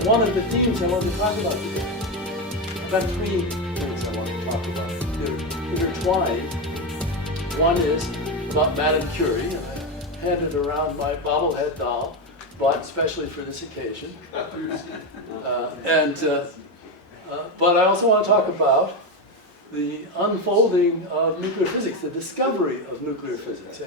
of one of the themes I want to talk about today. I've got three things I want to talk about. They're intertwined. One is about Madame Curie, and I handed around my bobblehead doll, bought especially for this occasion. But I also want to talk about the unfolding of nuclear physics, the discovery of nuclear physics,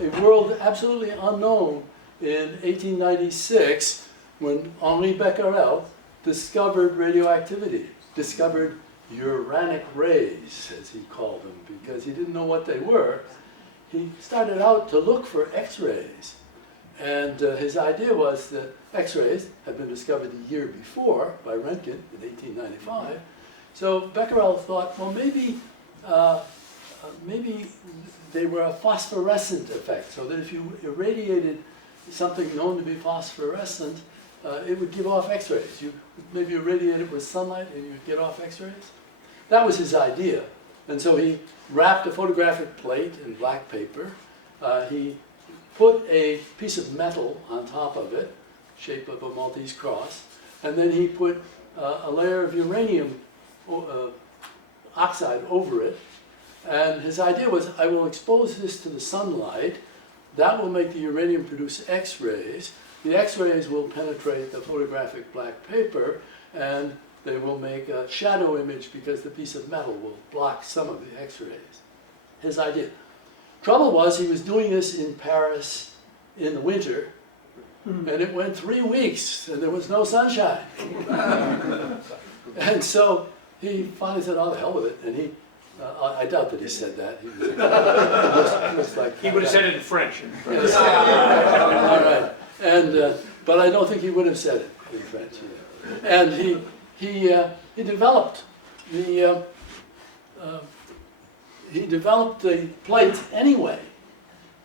a world absolutely unknown in 1896 when Omni Becker discovered radioactivity, discovered uranic rays, as he called them, because he didn't know what they were. He started out to look for X-rays, and his idea was that X-rays had been discovered the year before by Röntgen in 1895. So Becquerel thought, well, maybe they were a phosphorescent effect, so that if you irradiated something known to be phosphorescent, it would give off X-rays. You maybe irradiate it with sunlight and you'd get off X-rays. That was his idea. And so he wrapped a photographic plate in black paper. He put a piece of metal on top of it, shape of a Maltese cross, and then he put a layer of uranium oxide over it. And his idea was, I will expose this to the sunlight. That will make the uranium produce X-rays. The X-rays will penetrate the photographic black paper, and they will make a shadow image because the piece of metal will block some of the X-rays. His idea. Trouble was, he was doing this in Paris in the winter, and it went 3 weeks, and there was no sunshine. And so he finally said, oh, the hell with it, and he, I doubt that he said that. He was like, he would have said it in French. Yes. All right. And, but I don't think he would have said it in French. Yeah. And he developed the plates anyway,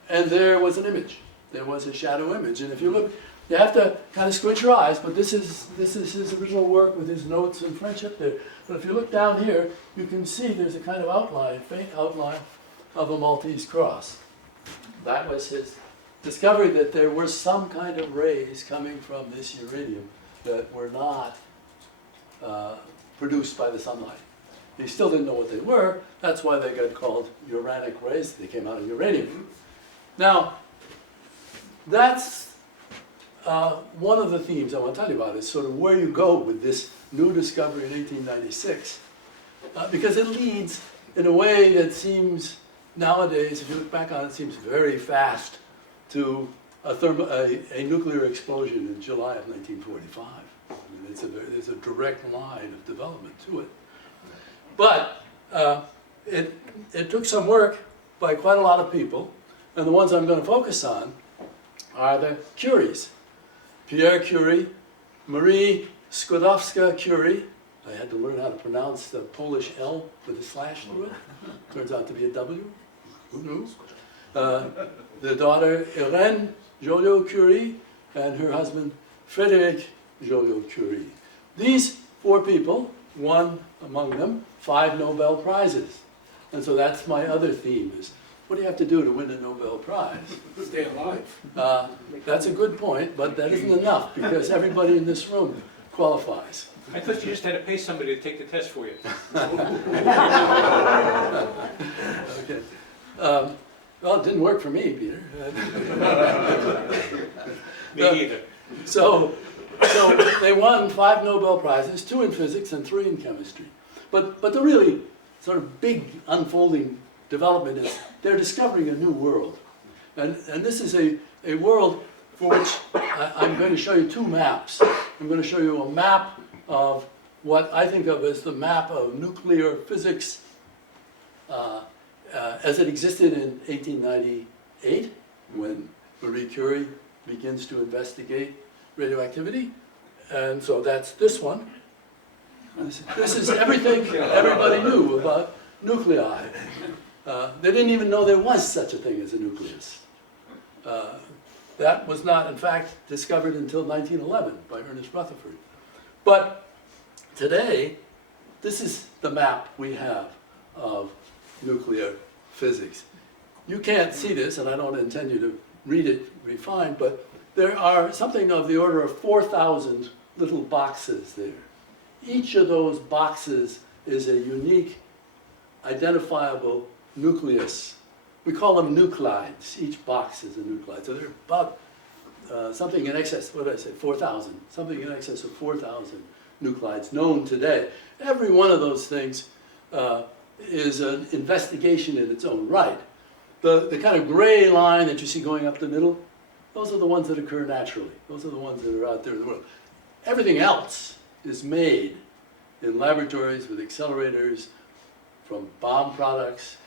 and there was an image. There was a shadow image, and if you look, you have to kind of squint your eyes. But this is his original work with his notes in French up there. But if you look down here, you can see there's a kind of outline, faint outline of a Maltese cross. That was his discovery, that there were some kind of rays coming from this uranium that were not produced by the sunlight. He still didn't know what they were. That's why they got called uranic rays. They came out of uranium. Now, that's one of the themes I want to tell you about, is sort of where you go with this new discovery in 1896, because it leads in a way that seems, nowadays, if you look back on it, seems very fast to a nuclear explosion in July of 1945. I mean, there's a direct line of development to it. But it took some work by quite a lot of people, and the ones I'm going to focus on are the Curies. Pierre Curie, Marie Skłodowska-Curie. I had to learn how to pronounce the Polish L with a slash through it. Turns out to be a W. Who knew? The daughter Irène Joliot-Curie and her husband Frédéric Joliot-Curie. These 4 people won, among them, 5 Nobel Prizes. And so that's my other theme, is what do you have to do to win a Nobel Prize? Stay alive. That's a good point, but that isn't enough, because everybody in this room qualifies. I thought you just had to pay somebody to take the test for you. Okay. Well, it didn't work for me, Peter. Me either. So they won 5 Nobel Prizes, 2 in physics and 3 in chemistry. But the really sort of big unfolding development is they're discovering a new world. And this is a world for which I'm going to show you 2 maps. I'm going to show you a map of what I think of as the map of nuclear physics as it existed in 1898, when Marie Curie begins to investigate radioactivity. And so that's this one. This is everything everybody knew about nuclei. They didn't even know there was such a thing as a nucleus. That was not, in fact, discovered until 1911 by Ernest Rutherford. But today, this is the map we have of nuclear physics. You can't see this, and I don't intend you to read it refined, but there are something of the order of 4,000 little boxes there. Each of those boxes is a unique, identifiable nucleus. We call them nuclides. Each box is a nuclide. So they're about something in excess, what did I say, 4,000. Something in excess of 4,000 nuclides known today. Every one of those things is an investigation in its own right. The kind of gray line that you see going up the middle, those are the ones that occur naturally. Those are the ones that are out there in the world. Everything else is made in laboratories with accelerators from bomb products.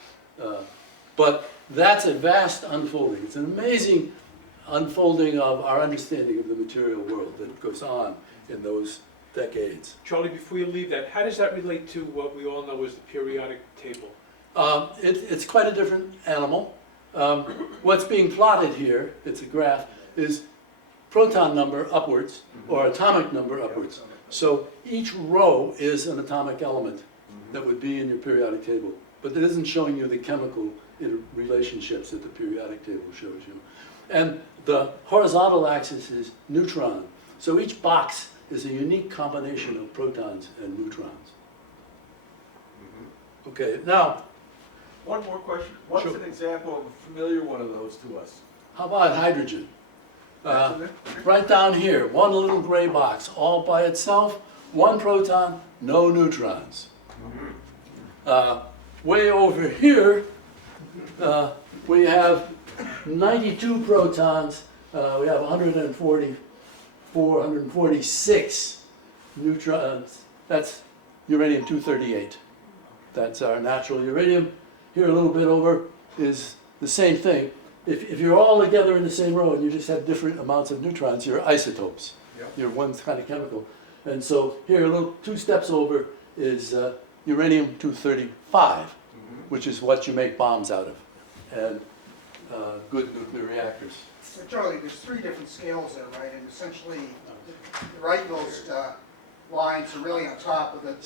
But that's a vast unfolding. It's an amazing unfolding of our understanding of the material world that goes on in those decades. Charlie, before you leave that, how does that relate to what we all know as the periodic table? It's quite a different animal. What's being plotted here, it's a graph, is proton number upwards, or atomic number upwards. So each row is an atomic element that would be in your periodic table. But it isn't showing you the chemical relationships that the periodic table shows you. And the horizontal axis is neutron. So each box is a unique combination of protons and neutrons. Okay, now, One more question. What's Sure. an example of a familiar one of those to us? how about hydrogen? Right down here, one little gray box, all by itself, one proton, no neutrons. Way over here, we have 92 protons, we have 146 neutrons. That's uranium-238. That's our natural uranium. Here a little bit over is the same thing. If you're all together in the same row and you just have different amounts of neutrons, you're isotopes. Yep. You're one kind of chemical. And so here a little 2 steps over is uranium-235, which is what you make bombs out of, and good nuclear reactors. So Charlie, there's 3 different scales there, right? And essentially, the rightmost lines are really on top of the...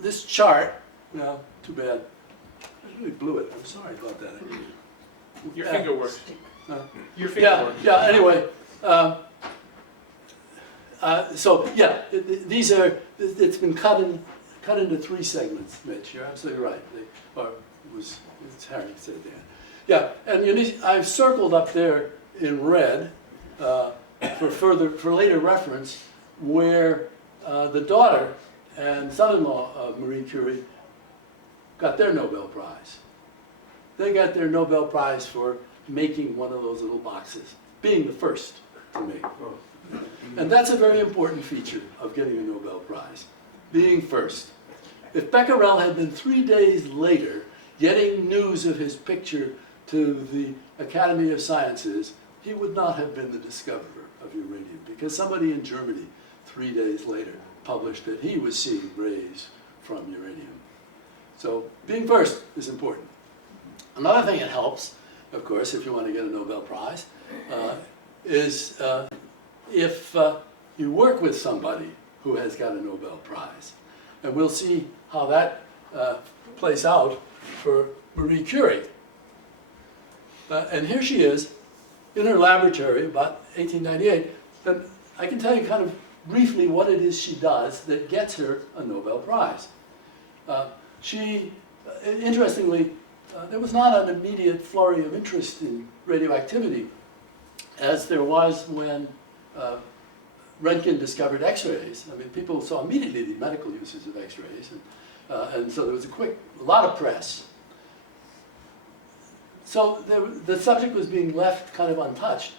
This chart, well, too bad. I really blew it. I'm sorry about that. Your Yeah. finger works. Your finger Yeah, works. yeah, anyway. These are, it's been cut into 3 segments, Mitch. You're absolutely right. It's Harry said it there. Yeah, and I've circled up there in red for later reference where the daughter and son-in-law of Marie Curie got their Nobel Prize. They got their Nobel Prize for making one of those little boxes, being the first to make. And that's a very important feature of getting a Nobel Prize, being first. If Becquerel had been 3 days later getting news of his picture to the Academy of Sciences, he would not have been the discoverer of uranium, because somebody in Germany 3 days later published that he was seeing rays from uranium. So being first is important. Another thing that helps, of course, if you want to get a Nobel Prize, is if you work with somebody who has got a Nobel Prize. And we'll see how that plays out for Marie Curie. And here she is in her laboratory about 1898. And I can tell you kind of briefly what it is she does that gets her a Nobel Prize. Interestingly, there was not an immediate flurry of interest in radioactivity as there was when Röntgen discovered X-rays. I mean, people saw immediately the medical uses of X-rays, and so there was a lot of press. So the subject was being left kind of untouched.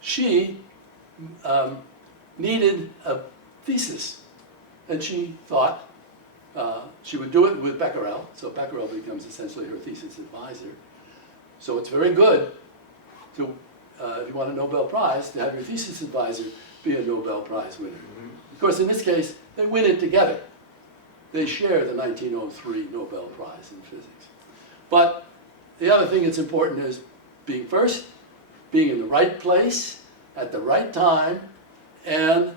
She needed a thesis, and she thought she would do it with Becquerel, so Becquerel becomes essentially her thesis advisor. So it's very good to, if you want a Nobel Prize, to have your thesis advisor be a Nobel Prize winner. Of course, in this case, they win it together. They share the 1903 Nobel Prize in physics. But the other thing that's important is being first, being in the right place, at the right time, and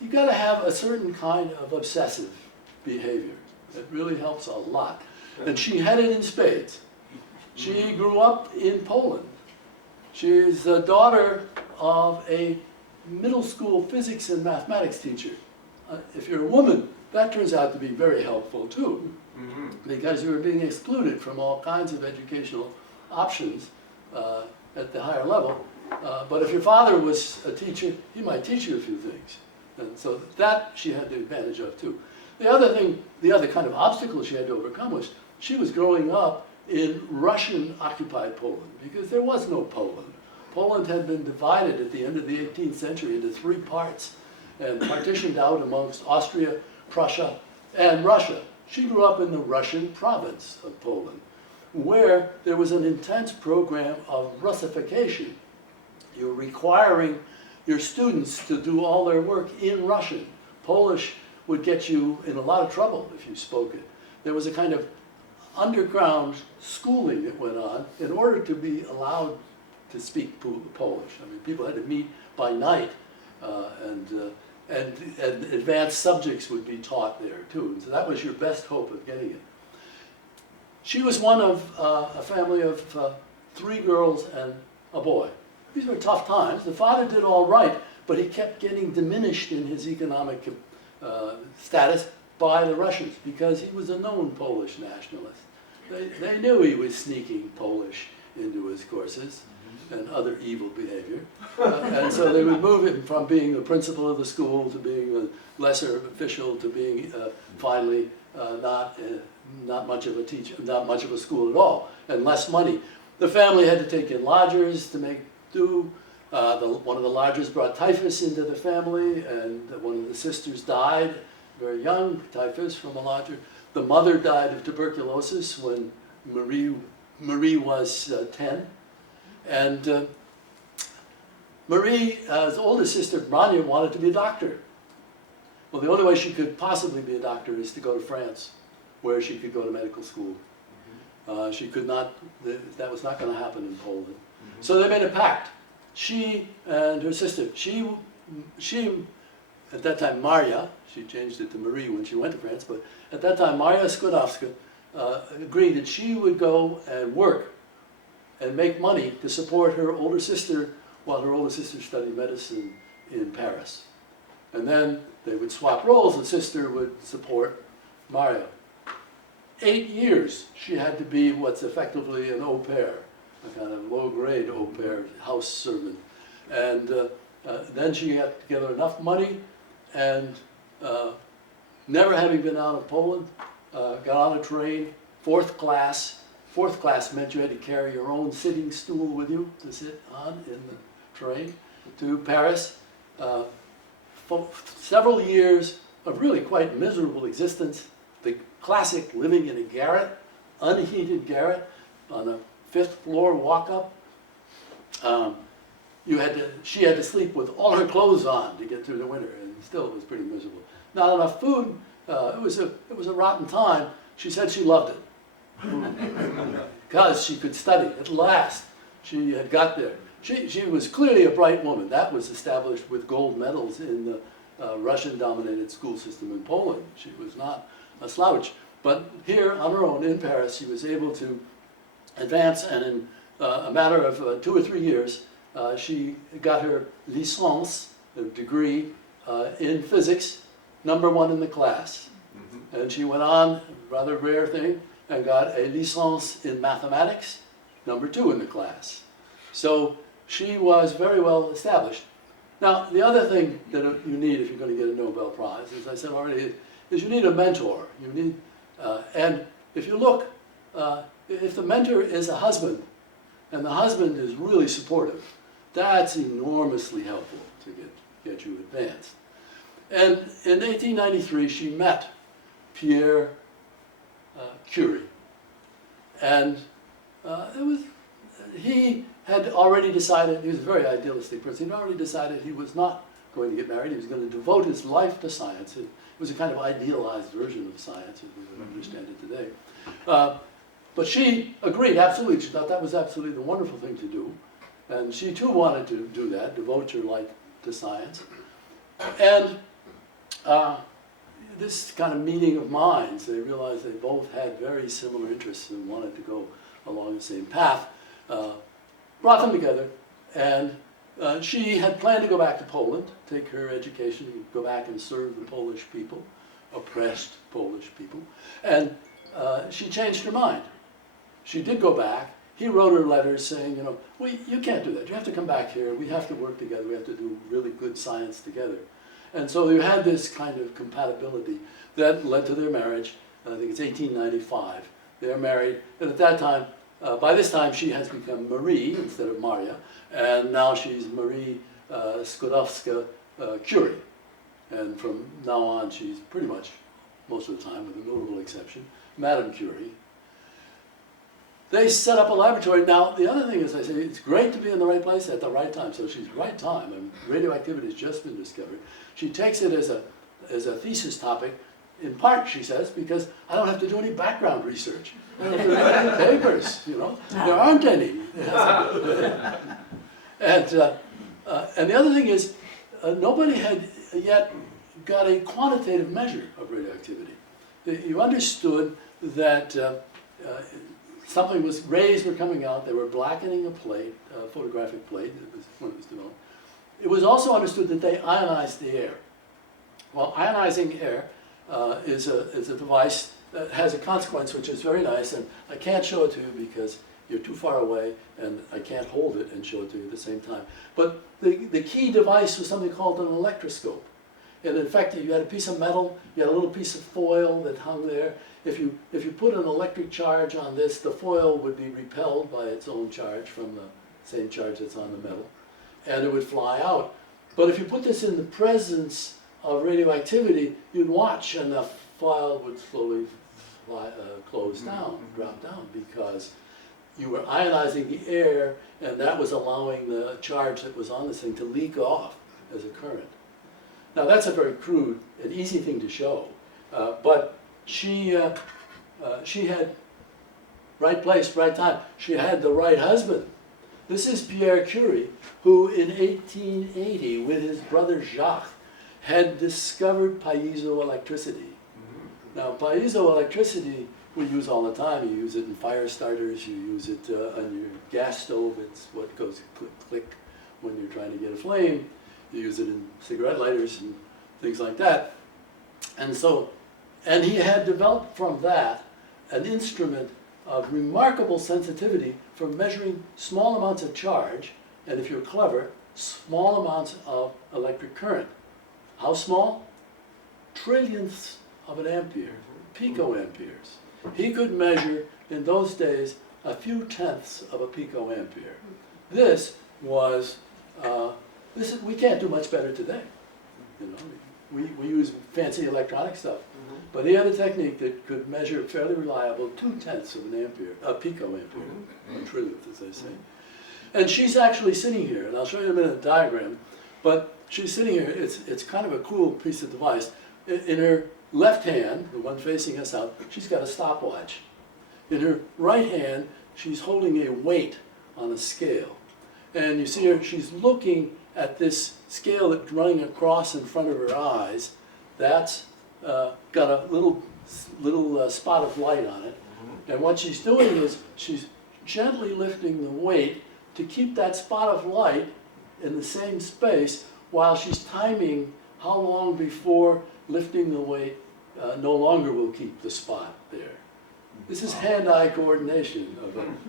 you got to have a certain kind of obsessive behavior. It really helps a lot. And she had it in spades. She grew up in Poland. She's the daughter of a middle school physics and mathematics teacher. If you're a woman, that turns out to be very helpful too, because you were being excluded from all kinds of educational options at the higher level. But if your father was a teacher, he might teach you a few things. And so that she had the advantage of too. The other thing, the other kind of obstacle she had to overcome was she was growing up in Russian-occupied Poland, because there was no Poland. Poland had been divided at the end of the 18th century into 3 parts and partitioned out amongst Austria, Prussia, and Russia. She grew up in the Russian province of Poland, where there was an intense program of Russification. You're requiring your students to do all their work in Russian. Polish would get you in a lot of trouble if you spoke it. There was a kind of underground schooling that went on in order to be allowed to speak Polish. I mean, people had to meet by night, and advanced subjects would be taught there too. And so that was your best hope of getting it. She was one of a family of 3 girls and a boy. These were tough times. The father did all right, but he kept getting diminished in his economic status by the Russians because he was a known Polish nationalist. They knew he was sneaking Polish into his courses and other evil behavior. And so they would move him from being the principal of the school to being a lesser official to being finally not much of a teacher, not much of a school at all, and less money. The family had to take in lodgers to make do. One of the lodgers brought typhus into the family, and one of the sisters died very young, typhus from a lodger. The mother died of tuberculosis when Marie was 10. And Marie's older sister, Branya, wanted to be a doctor. Well, the only way she could possibly be a doctor is to go to France, where she could go to medical school. She could not, that was not going to happen in Poland. So they made a pact. She and her sister, she at that time Maria, she changed it to Marie when she went to France, but at that time Maria Skłodowska agreed that she would go and work and make money to support her older sister while her older sister studied medicine in Paris. And then they would swap roles, and sister would support Maria. 8 years she had to be what's effectively an au pair, a kind of low-grade au pair, house servant. And then she got together enough money, and never having been out of Poland, got on a train, 4th class. 4th class meant you had to carry your own sitting stool with you to sit on in the train to Paris. For several years of really quite miserable existence, the classic living in a garret, unheated garret, on a 5th floor walk-up. She had to sleep with all her clothes on to get through the winter, and still it was pretty miserable. Not enough food. It was a rotten time. She said she loved it because she could study at last. She had got there. She was clearly a bright woman. That was established with gold medals in the Russian-dominated school system in Poland. She was not a slouch. But here, on her own, in Paris, she was able to advance, and in a matter of 2 or 3 years, she got her licence, a degree in physics, #1 in the class. And she went on, rather rare thing, and got a licence in mathematics, #2 in the class. So she was very well established. Now, the other thing that you need if you're going to get a Nobel Prize, as I said already, is you need a mentor. You need, and if you look, if the mentor is a husband, and the husband is really supportive, that's enormously helpful to get you advanced. And in 1893, she met Pierre Curie. And he had already decided, he was a very idealistic person, he'd already decided he was not going to get married, he was going to devote his life to science. It was a kind of idealized version of science, as we would understand it today. But she agreed, absolutely. She thought that was absolutely the wonderful thing to do. And she too wanted to do that, devote her life to science. And this kind of meeting of minds, they realized they both had very similar interests and wanted to go along the same path, brought them together. And she had planned to go back to Poland, take her education, go back and serve the Polish people, oppressed Polish people, and she changed her mind. She did go back. He wrote her letters saying, you know, you can't do that. You have to come back here. We have to work together. We have to do really good science together. And so you had this kind of compatibility that led to their marriage. I think it's 1895. They're married, and at that time, by this time, she has become Marie instead of Maria, and now she's Marie Skłodowska Curie. And from now on, she's pretty much, most of the time, with a notable exception, Madame Curie. They set up a laboratory. Now, the other thing is, I say, it's great to be in the right place at the right time. So she's right time, and radioactivity has just been discovered. She takes it as a thesis topic, in part, she says, because I don't have to do any background research. I don't have to write any papers, you know. There aren't any. And the other thing is, nobody had yet got a quantitative measure of radioactivity. You understood that something was, rays were coming out, they were blackening a plate, a photographic plate, when it was developed. It was also understood that they ionized the air. Well, ionizing air is a device that has a consequence which is very nice, and I can't show it to you because you're too far away, and I can't hold it and show it to you at the same time. But the key device was something called an electroscope. And in fact, you had a piece of metal, you had a little piece of foil that hung there. If you put an electric charge on this, the foil would be repelled by its own charge from the same charge that's on the metal, and it would fly out. But if you put this in the presence of radioactivity, you'd watch, and the foil would slowly close down, drop down, because you were ionizing the air, and that was allowing the charge that was on this thing to leak off as a current. Now that's a very crude and easy thing to show, but she had right place, right time. She had the right husband. This is Pierre Curie, who in 1880, with his brother Jacques, had discovered piezoelectricity. Now, piezoelectricity we use all the time. You use it in fire starters, you use it on your gas stove. It's what goes click, click when you're trying to get a flame. You use it in cigarette lighters and things like that. And so, and he had developed from that an instrument of remarkable sensitivity for measuring small amounts of charge, and if you're clever, small amounts of electric current. How small? Trillionths of an ampere, picoamperes. He could measure, in those days, a few tenths of a picoampere. This was, we can't do much better today. You know, we use fancy electronic stuff. But he had a technique that could measure fairly reliable 2/10 of an ampere, a picoampere, a trillionth, as they say. And she's actually sitting here, and I'll show you in a minute a diagram, but she's sitting here, it's kind of a cool piece of device. In her left hand, the one facing us out, she's got a stopwatch. In her right hand, she's holding a weight on a scale. And you see her, she's looking at this scale that's running across in front of her eyes. That's got a little spot of light on it. And what she's doing is she's gently lifting the weight to keep that spot of light in the same space while she's timing how long before lifting the weight no longer will keep the spot there. This is hand-eye coordination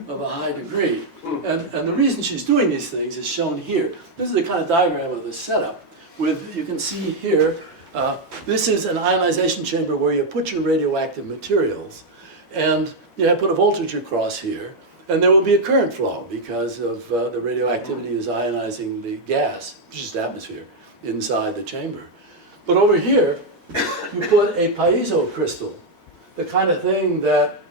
of a high degree. And the reason she's doing these things is shown here. This is the kind of diagram of the setup. You can see here, this is an ionization chamber where you put your radioactive materials, and you put a voltage across here, and there will be a current flow because of the radioactivity is ionizing the gas, which is the atmosphere, inside the chamber. But over here, you put a piezo crystal, the kind of thing that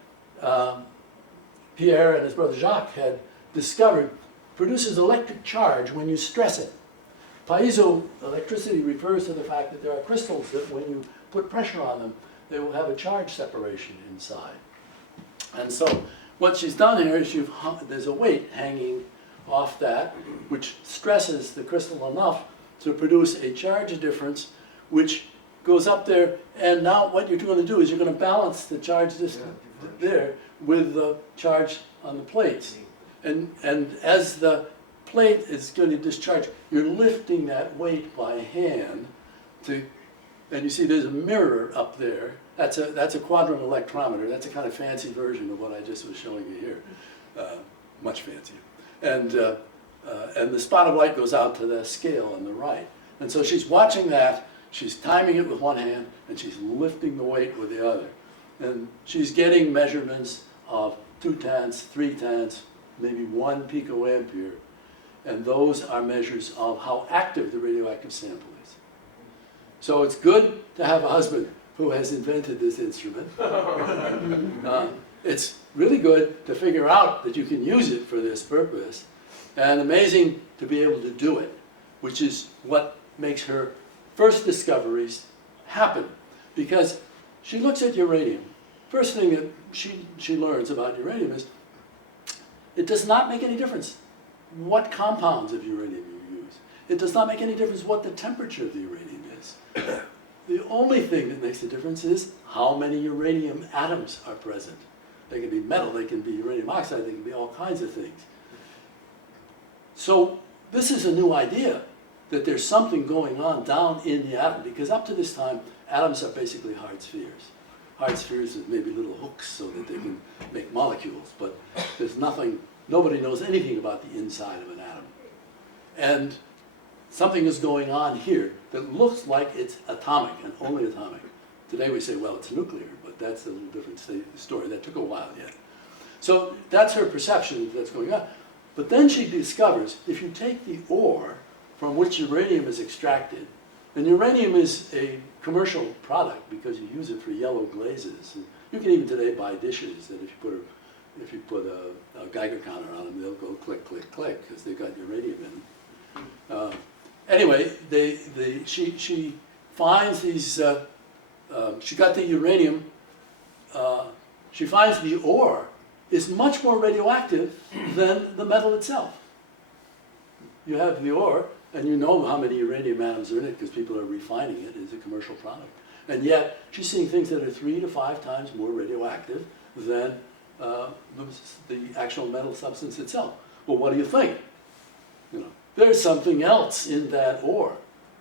Pierre and his brother Jacques had discovered, produces electric charge when you stress it. Piezoelectricity refers to the fact that there are crystals that when you put pressure on them, they will have a charge separation inside. And so what she's done here is there's a weight hanging off that, which stresses the crystal enough to produce a charge difference, which goes up there. And now what you're going to do is you're going to balance the charge there with the charge on the plates. And as the plate is going to discharge, you're lifting that weight by hand to, and you see there's a mirror up there. That's a quadrant electrometer. That's a kind of fancy version of what I just was showing you here, much fancier. And the spot of light goes out to the scale on the right. And so she's watching that, she's timing it with one hand, and she's lifting the weight with the other. And she's getting measurements of 2/10, 3/10, maybe 1 picoampere. And those are measures of how active the radioactive sample is. So it's good to have a husband who has invented this instrument. It's really good to figure out that you can use it for this purpose, and amazing to be able to do it, which is what makes her first discoveries happen. Because she looks at uranium. First thing that she learns about uranium is it does not make any difference what compounds of uranium you use. It does not make any difference what the temperature of the uranium is. The only thing that makes a difference is how many uranium atoms are present. They can be metal, they can be uranium oxide, they can be all kinds of things. So this is a new idea, that there's something going on down in the atom, because up to this time, atoms are basically hard spheres. Hard spheres with maybe little hooks so that they can make molecules, but there's nothing, nobody knows anything about the inside of an atom. And something is going on here that looks like it's atomic and only atomic. Today we say, well, it's nuclear, but that's a little different story. That took a while yet. So that's her perception that's going on. But then she discovers if you take the ore from which uranium is extracted, and uranium is a commercial product because you use it for yellow glazes. And you can even today buy dishes that if you put a Geiger counter on them, they'll go click, click, click because they've got uranium in them. Anyway, she finds these, she got the uranium, she finds the ore is much more radioactive than the metal itself. You have the ore, and you know how many uranium atoms are in it because people are refining it as a commercial product. And yet, she's seeing things that are 3 to 5 times more radioactive than the actual metal substance itself. Well, what do you think? You know, there's something else in that ore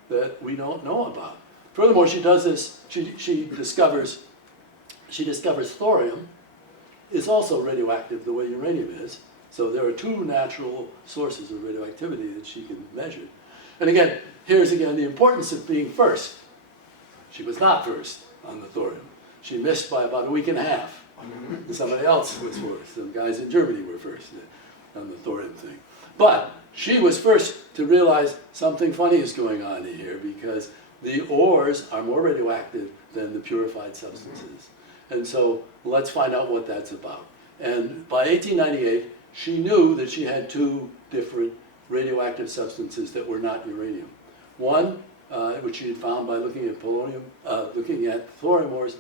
that we don't know about. Furthermore, she does this, she discovers thorium is also radioactive the way uranium is. So there are 2 natural sources of radioactivity that she can measure. And again, here's again the importance of being first. She was not first on the thorium. She missed by about a week and a half. Somebody else was first. Some guys in Germany were first on the thorium thing. But she was first to realize something funny is going on here because the ores are more radioactive than the purified substances. And so let's find out what that's about. And by 1898, she knew that she had 2 different radioactive substances that were not uranium. One, which she had found by looking at polonium, looking at thorium ores,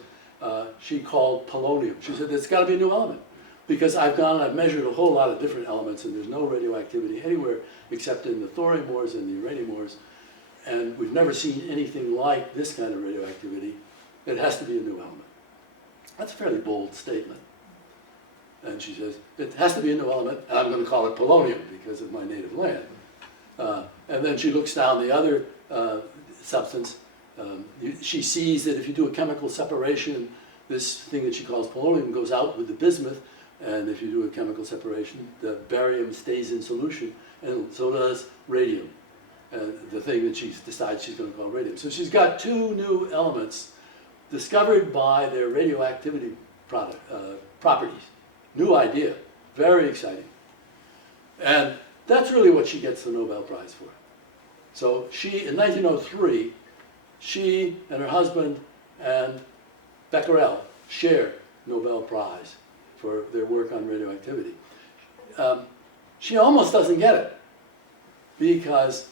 she called polonium. She said, there's got to be a new element. Because I've measured a whole lot of different elements, and there's no radioactivity anywhere except in the thorium ores and the uranium ores. And we've never seen anything like this kind of radioactivity. It has to be a new element. That's a fairly bold statement. And she says, it has to be a new element, and I'm going to call it polonium because of my native land. And then she looks down the other substance. She sees that if you do a chemical separation, this thing that she calls polonium goes out with the bismuth, and if you do a chemical separation, the barium stays in solution, and so does radium, the thing that she decides she's going to call radium. So she's got 2 new elements discovered by their radioactivity properties. New idea, very exciting. And that's really what she gets the Nobel Prize for. So she, in 1903, she and her husband and Becquerel share Nobel Prize for their work on radioactivity. She almost doesn't get it because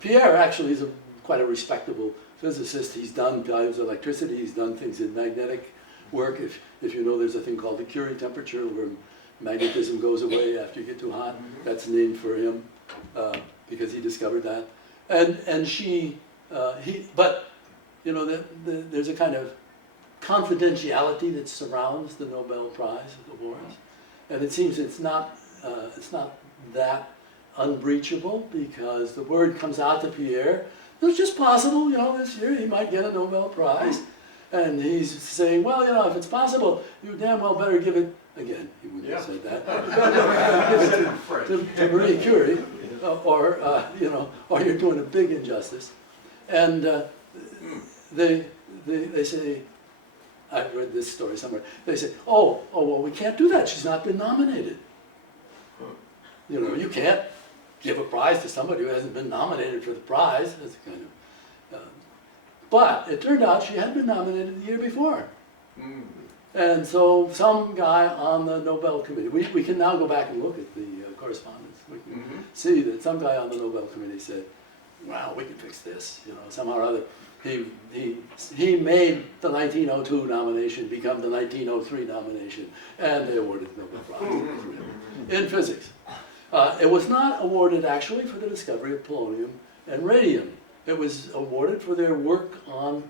Pierre actually is quite a respectable physicist. He's done values of electricity, he's done things in magnetic work. If you know, there's a thing called the Curie temperature where magnetism goes away after you get too hot. That's named for him because he discovered that. And but you know, there's a kind of confidentiality that surrounds the Nobel Prize awards, and it seems it's not it's not that unbreachable, because the word comes out to Pierre. It was just possible, you know, this year he might get a Nobel Prize. And he's saying, well, you know, if it's possible, you damn well better give it, again, he wouldn't have said that, to Marie Curie, you know, or you're doing a big injustice. And they say, I've read this story somewhere, they say, oh, well, we can't do that, she's not been nominated. You know, you can't give a prize to somebody who hasn't been nominated for the prize. That's kind of, but it turned out she had been nominated the year before. And so some guy on the Nobel Committee, we can now go back and look at the correspondence. We can see that some guy on the Nobel Committee said, wow, we can fix this, you know, somehow or other. He made the 1902 nomination become the 1903 nomination, and they awarded the Nobel Prize in physics. It was not awarded actually for the discovery of polonium and radium. It was awarded for their work on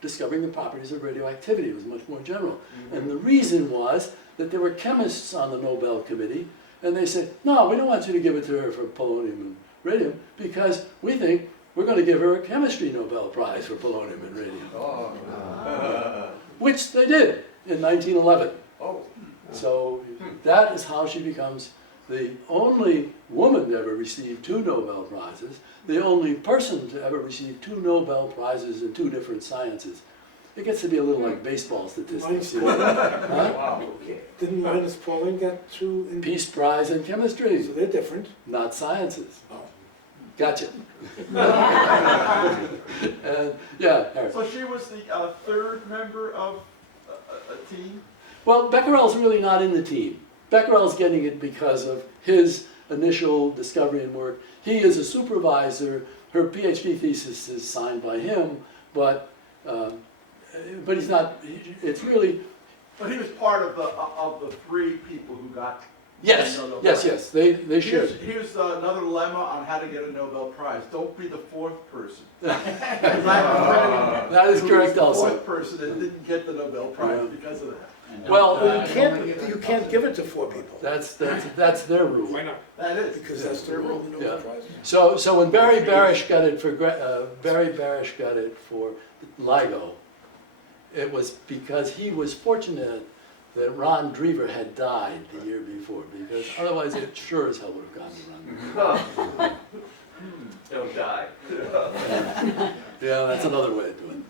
discovering the properties of radioactivity. It was much more general. And the reason was that there were chemists on the Nobel Committee, and they said, no, we don't want you to give it to her for polonium and radium, because we think we're going to give her a chemistry Nobel Prize for polonium and radium. Which they did in 1911. So that is how she becomes the only woman to ever receive 2 Nobel Prizes, the only person to ever receive 2 Nobel Prizes in 2 different sciences. It gets to be a little like baseball statistics. You know? Wow. Didn't Linus Pauling get 2 in Peace Prize in chemistry, So they're different. not sciences. Oh. Gotcha. And, yeah, Harry. So she was the 3rd member of a team? Well, Becquerel's really not in the team. Becquerel's getting it because of his initial discovery and work. He is a supervisor. Her PhD thesis is signed by him, but he's not. It's really. But he was part of the 3 people who got. Yes, the Nobel yes, Prize. yes. They should. Here's another lemma on how to get a Nobel Prize. Don't be the 4th person. Because I have a friend That is who correct was the also. 4th person and didn't get the Nobel Prize because of that. Well, You can't give it to 4 people. that's their rule. Why not? That is. Because that's their rule in the Nobel Yeah. Prize. So when Barry Barish got it for LIGO, it was because he was fortunate that Ron Drever had died the year before, because otherwise it sure as hell would have gone to Ron. Don't die. Yeah, that's another way of doing it.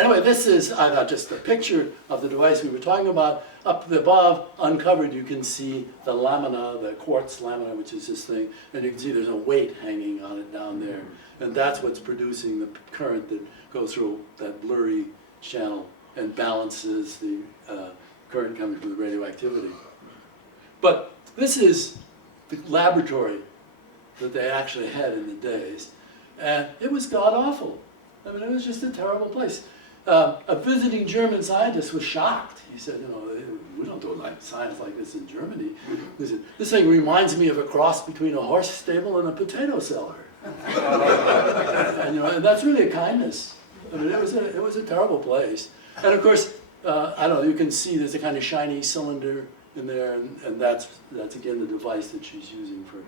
Anyway, this is, I thought, just a picture of the device we were talking about. Up above, uncovered, you can see the lamina, the quartz lamina, which is this thing, and you can see there's a weight hanging on it down there. And that's what's producing the current that goes through that blurry channel and balances the current coming from the radioactivity. But this is the laboratory that they actually had in the days. And it was god-awful. I mean, it was just a terrible place. A visiting German scientist was shocked. He said, you know, we don't do science like this in Germany. He said, this thing reminds me of a cross between a horse stable and a potato cellar. And, you know, and that's really a kindness. I mean, it was a terrible place. And of course, I don't know, you can see there's a kind of shiny cylinder in there, and that's again the device that she's using for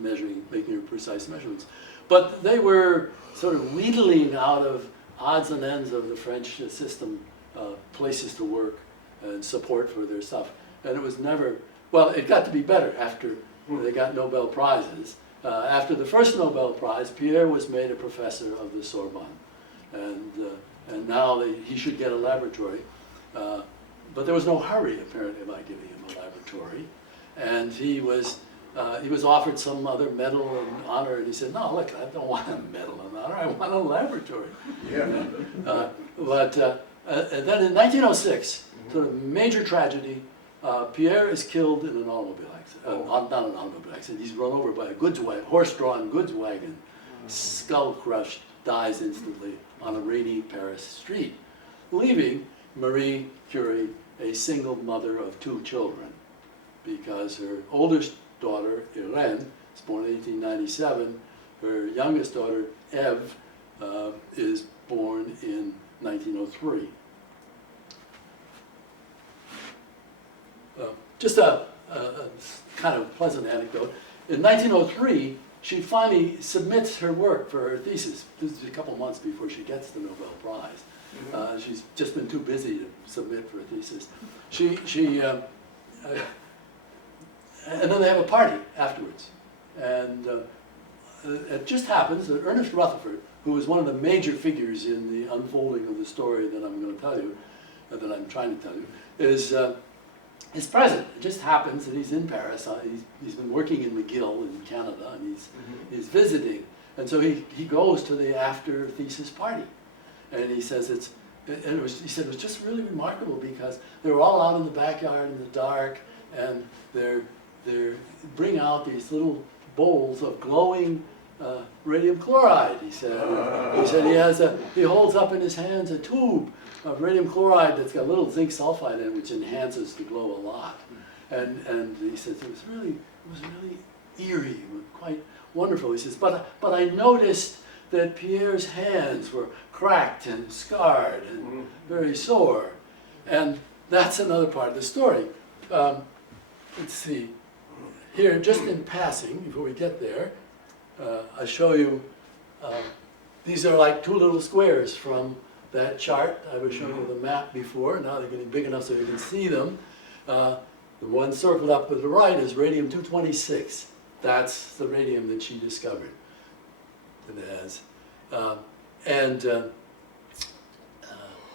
measuring, making her precise measurements. But they were sort of wheedling out of odds and ends of the French system places to work and support for their stuff. And it was never, well, it got to be better after they got Nobel Prizes. After the first Nobel Prize, Pierre was made a professor of the Sorbonne. And now he should get a laboratory. But there was no hurry, apparently, about giving him a laboratory. And he was offered some other medal and honor, and he said, no, look, I don't want a medal and honor, I want a laboratory. Yeah. And then in 1906, sort of major tragedy, Pierre is killed in an automobile accident. Not an automobile accident, he's run over by a horse-drawn goods wagon, skull crushed, dies instantly on a rainy Paris street, leaving Marie Curie a single mother of 2 children, because her oldest daughter, Irene, was born in 1897. Her youngest daughter, Eve, is born in 1903. Just a kind of pleasant anecdote. In 1903, she finally submits her work for her thesis. This is a couple months before she gets the Nobel Prize. She's just been too busy to submit for a thesis. And then they have a party afterwards. And it just happens that Ernest Rutherford, who was one of the major figures in the unfolding of the story that I'm going to tell you, that I'm trying to tell you, is present. It just happens that he's in Paris. He's been working in McGill in Canada, and he's visiting. And so he goes to the after thesis party. And he says he said it was just really remarkable because they were all out in the backyard in the dark, and they bring out these little bowls of glowing radium chloride. He said he holds up in his hands a tube of radium chloride that's got a little zinc sulfide in it, which enhances the glow a lot. And he says it was really eerie, quite wonderful. He says, but I noticed that Pierre's hands were cracked and scarred and very sore. And that's another part of the story. Let's see. Here, just in passing, before we get there, I show you, these are like two little squares from that chart. I was showing you the map before. Now they're getting big enough so you can see them. The one circled up to the right is radium-226. That's the radium that she discovered. It has.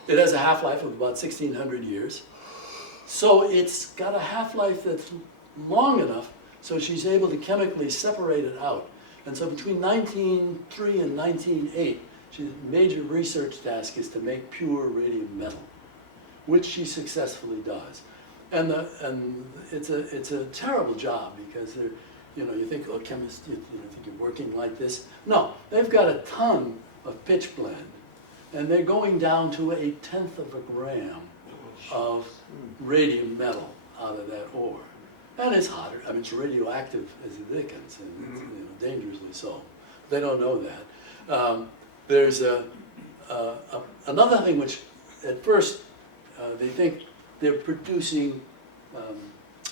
It has a half-life of about 1,600 years. So it's got a half-life that's long enough so she's able to chemically separate it out. And so between 1903 and 1908, her major research task is to make pure radium metal, which she successfully does. And it's a terrible job because you think, oh, chemists, you think you're working like this. No, they've got a ton of pitch blende, and they're going down to 1/10 of a gram of radium metal out of that ore. And it's hotter. I mean, it's radioactive as the dickens, and it's, dangerously so. They don't know that. There's another thing which, at first, they think they're producing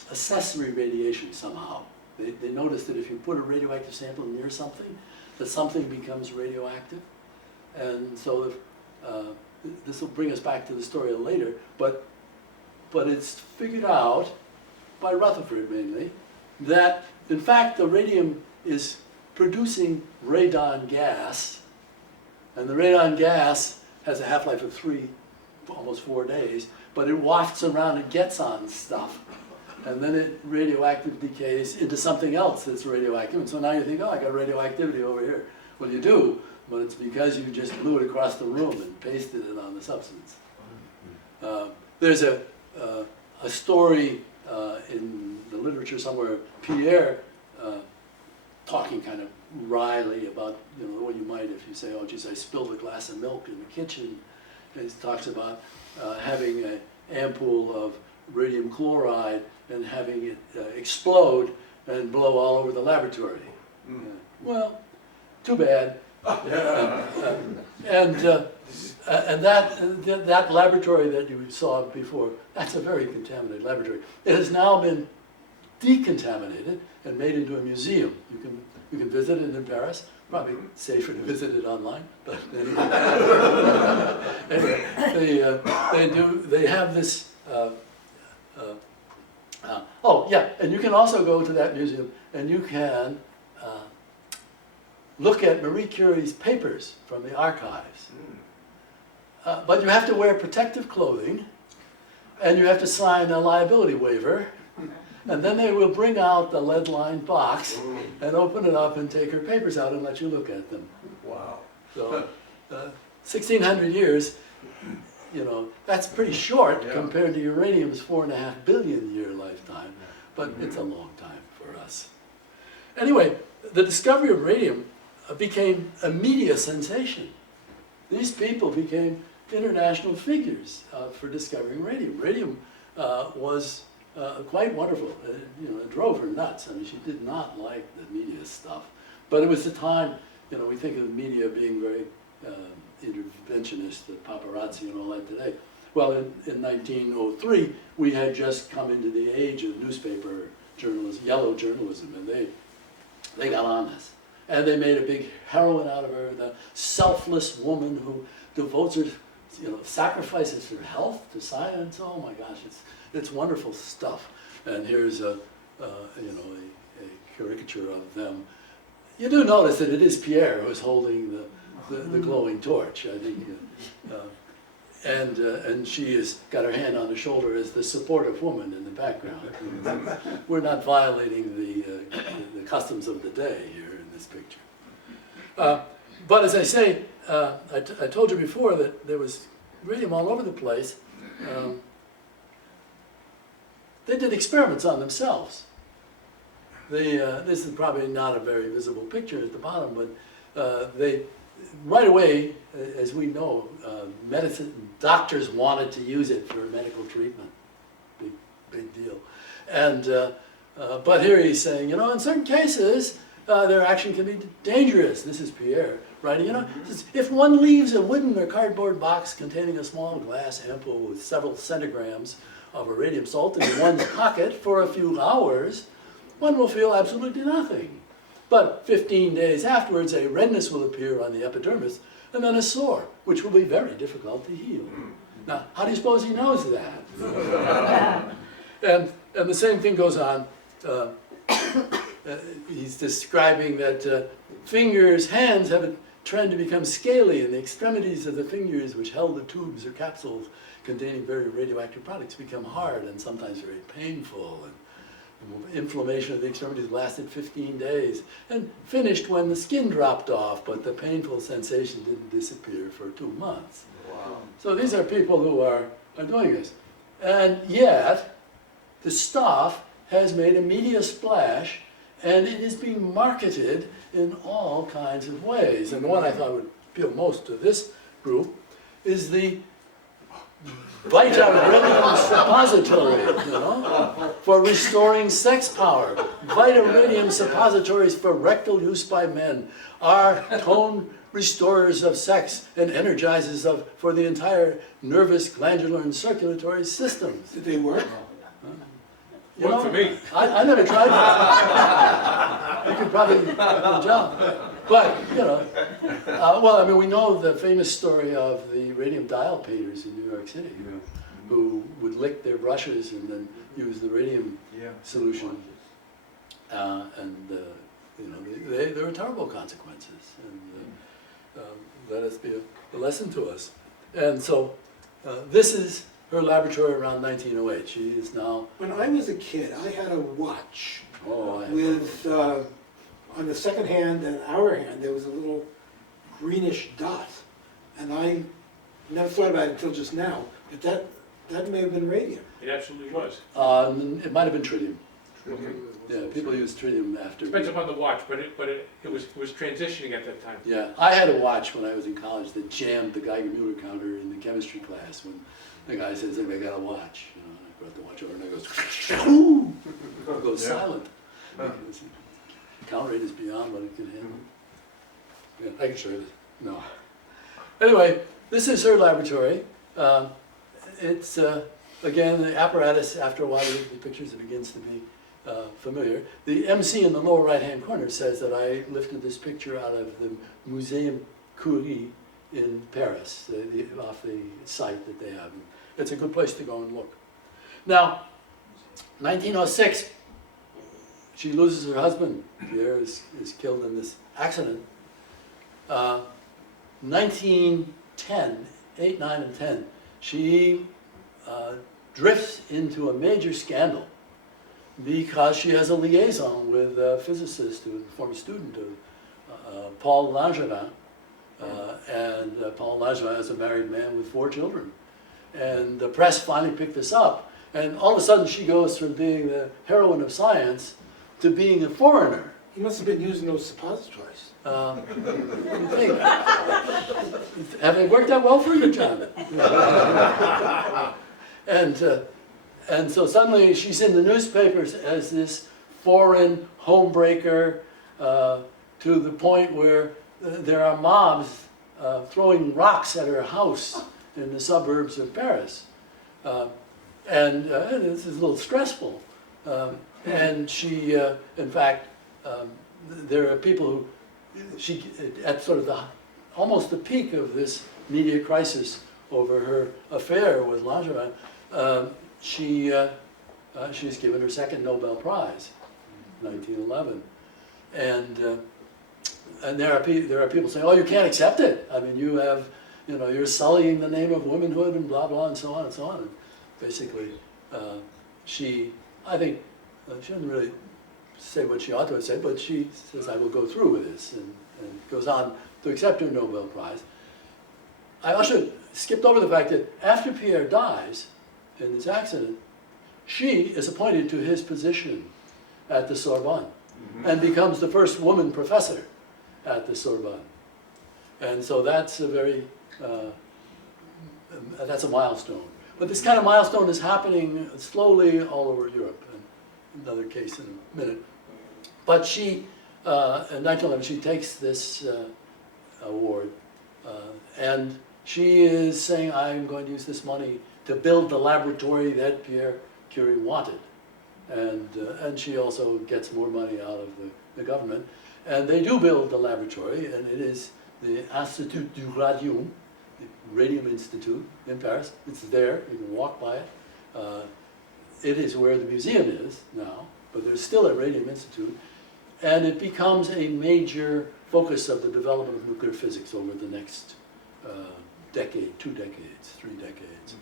accessory radiation somehow. They notice that if you put a radioactive sample near something, that something becomes radioactive. And so this will bring us back to the story later, but it's figured out by Rutherford mainly, that in fact the radium is producing radon gas, and the radon gas has a half-life of almost 4 days, but it wafts around and gets on stuff, and then it radioactive decays into something else that's radioactive, and so now you think, oh, I got radioactivity over here. Well, you do, but it's because you just blew it across the room and pasted it on the substance. There's a story in the literature somewhere, Pierre talking kind of wryly about what you might if you say, oh geez, I spilled a glass of milk in the kitchen. And he talks about having an ampoule of radium chloride and having it explode and blow all over the laboratory. Well, too bad. And that laboratory that you saw before, that's a very contaminated laboratory. It has now been decontaminated and made into a museum. You can visit it in Paris. Probably safer to visit it online, but anyway, they have this. Oh yeah, and you can also go to that museum and you can look at Marie Curie's papers from the archives. But you have to wear protective clothing, and you have to sign a liability waiver, and then they will bring out the lead-lined box and open it up and take her papers out and let you look at them. Wow. So, 1,600 years, that's pretty short compared to uranium's 4.5 billion year lifetime, but it's a long time for us. Anyway, the discovery of radium became a media sensation. These people became international figures for discovering radium. Radium was quite wonderful. It drove her nuts. I mean, she did not like the media stuff. But it was the time, we think of the media being very interventionist, the paparazzi and all that today. Well, in 1903, we had just come into the age of newspaper journalism, yellow journalism, and they got on this. And they made a big heroine out of her, the selfless woman who devotes her, sacrifices her health to science. Oh my gosh, it's wonderful stuff. And here's a caricature of them. You do notice that it is Pierre who's holding the glowing torch, I think. And she has got her hand on the shoulder as the supportive woman in the background. We're not violating the customs of the day here in this picture. But as I say, I told you before that there was radium all over the place. They did experiments on themselves. This is probably not a very visible picture at the bottom, but they, right away, as we know, doctors wanted to use it for medical treatment. Big deal. And, but here he's saying, in certain cases, their action can be dangerous. This is Pierre writing, if one leaves a wooden or cardboard box containing a small glass ampoule with several centigrams of a radium salt in one's pocket for a few hours, one will feel absolutely nothing. But 15 days afterwards, a redness will appear on the epidermis, and then a sore, which will be very difficult to heal. Now, how do you suppose he knows that? and the same thing goes on. He's describing that hands have a trend to become scaly, and the extremities of the fingers which held the tubes or capsules containing very radioactive products become hard and sometimes very painful. And inflammation of the extremities lasted 15 days and finished when the skin dropped off, but the painful sensation didn't disappear for 2 months. Wow. So these are people who are doing this. And yet, the stuff has made a media splash, and it is being marketed in all kinds of ways. And the one I thought would appeal most to this group is the Vita-radium suppository, for restoring sex power. Vita-radium suppositories for rectal use by men are tone restorers of sex and energizers for the entire nervous, glandular, and circulatory systems. Did they work? Worked for me. I never tried that. You could probably do a job. But, we know the famous story of the radium dial painters in New York City who would lick their brushes and then use the radium solution. There were terrible consequences. And let us be a lesson to us. And so this is her laboratory around 1908. She is now... When I was a kid, I had a watch with... on the second hand and our hand, there was a little greenish dot. And I never thought about it until just now, but that may have been radium. It absolutely was. It might have been tritium. Yeah, people use tritium after. Depends upon the watch, but it was transitioning at that time. Yeah, I had a watch when I was in college that jammed the Geiger-Muller counter in the chemistry class when the guy says, "I got a watch." I brought the watch over and it goes silent. Count rate is beyond what it can handle. Yeah, I can show you this. No. Anyway, this is her laboratory. It's, again, the apparatus, after a while you look at the pictures, it begins to be familiar. The MC in the lower right-hand corner says that I lifted this picture out of the Museum Curie in Paris, off the site that they have. It's a good place to go and look. Now, 1906, she loses her husband. Pierre is killed in this accident. 1910, 8, 9, and 10, she drifts into a major scandal because she has a liaison with a physicist who was a former student of Paul Langevin. And Paul Langevin is a married man with 4 children. And the press finally picked this up. And all of a sudden she goes from being the heroine of science to being a foreigner. He must have been using those suppositories. You think? Have they worked out well for you, John? And so suddenly she's in the newspapers as this foreign homebreaker to the point where there are mobs throwing rocks at her house in the suburbs of Paris. And this is a little stressful. And she, in fact, there are people who, at sort of almost the peak of this media crisis over her affair with Langevin, she's given her second Nobel Prize, in 1911. And there are people saying, oh, you can't accept it. I mean, you're sullying the name of womanhood and blah, blah, and so on and so on. And basically, I think, she doesn't really say what she ought to have said, but she says, I will go through with this, and goes on to accept her Nobel Prize. I also skipped over the fact that after Pierre dies in this accident, she is appointed to his position at the Sorbonne and becomes the first woman professor at the Sorbonne. And so that's that's a milestone. But this kind of milestone is happening slowly all over Europe. And another case in a minute. But she, in 1911, she takes this award, and she is saying, I'm going to use this money to build the laboratory that Pierre Curie wanted. And she also gets more money out of the government. And they do build the laboratory, and it is the Institut du Radium, the Radium Institute in Paris. It's there, you can walk by it. It is where the museum is now, but there's still a Radium Institute. And it becomes a major focus of the development of nuclear physics over the next decade, 2 decades, 3 decades.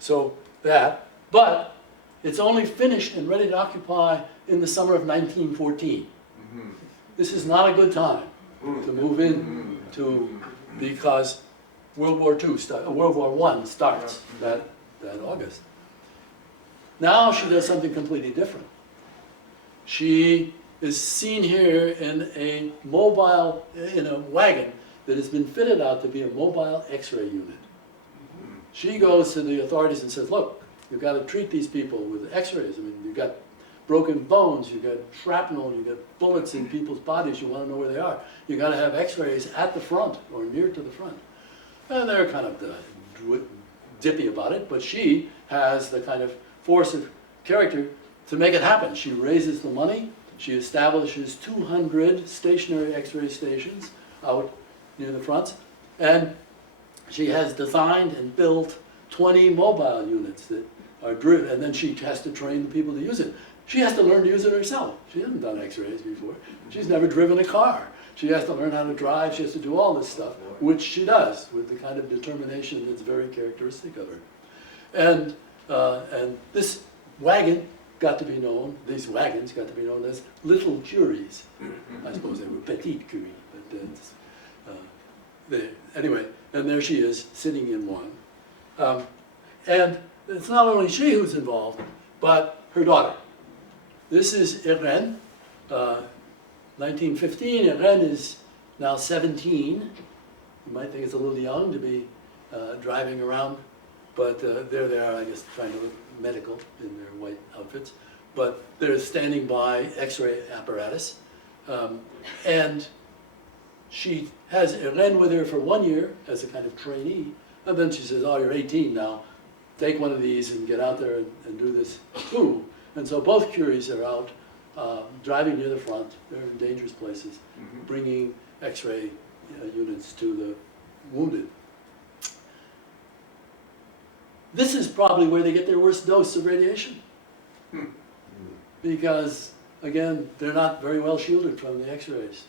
So that, but it's only finished and ready to occupy in the summer of 1914. This is not a good time to move in to, because World War I starts that August. Now she does something completely different. She is seen here in a wagon that has been fitted out to be a mobile X-ray unit. She goes to the authorities and says, look, you've got to treat these people with X-rays. I mean, you've got broken bones, you've got shrapnel, you've got bullets in people's bodies, you want to know where they are. You've got to have X-rays at the front or near to the front. And they're kind of dippy about it, but she has the kind of force of character to make it happen. She raises the money, she establishes 200 stationary X-ray stations out near the front, and she has designed and built 20 mobile units that are driven, and then she has to train the people to use it. She has to learn to use it herself. She hasn't done X-rays before. She's never driven a car. She has to learn how to drive. She has to do all this stuff, which she does with the kind of determination that's very characteristic of her. And this wagon got to be known, these wagons got to be known as little Curies. I suppose they were petite Curie, but anyway, and there she is sitting in one. And it's not only she who's involved, but her daughter. This is Irene, 1915. Irene is now 17. You might think it's a little young to be driving around, but there they are, I guess, trying to look medical in their white outfits. But they're standing by X-ray apparatus. And she has Irene with her for 1 year as a kind of trainee. And then she says, oh, you're 18 now. Take one of these and get out there and do this too. And so both Curies are out driving near the front. They're in dangerous places, bringing X-ray units to the wounded. This is probably where they get their worst dose of radiation. Because, again, they're not very well shielded from the X-rays.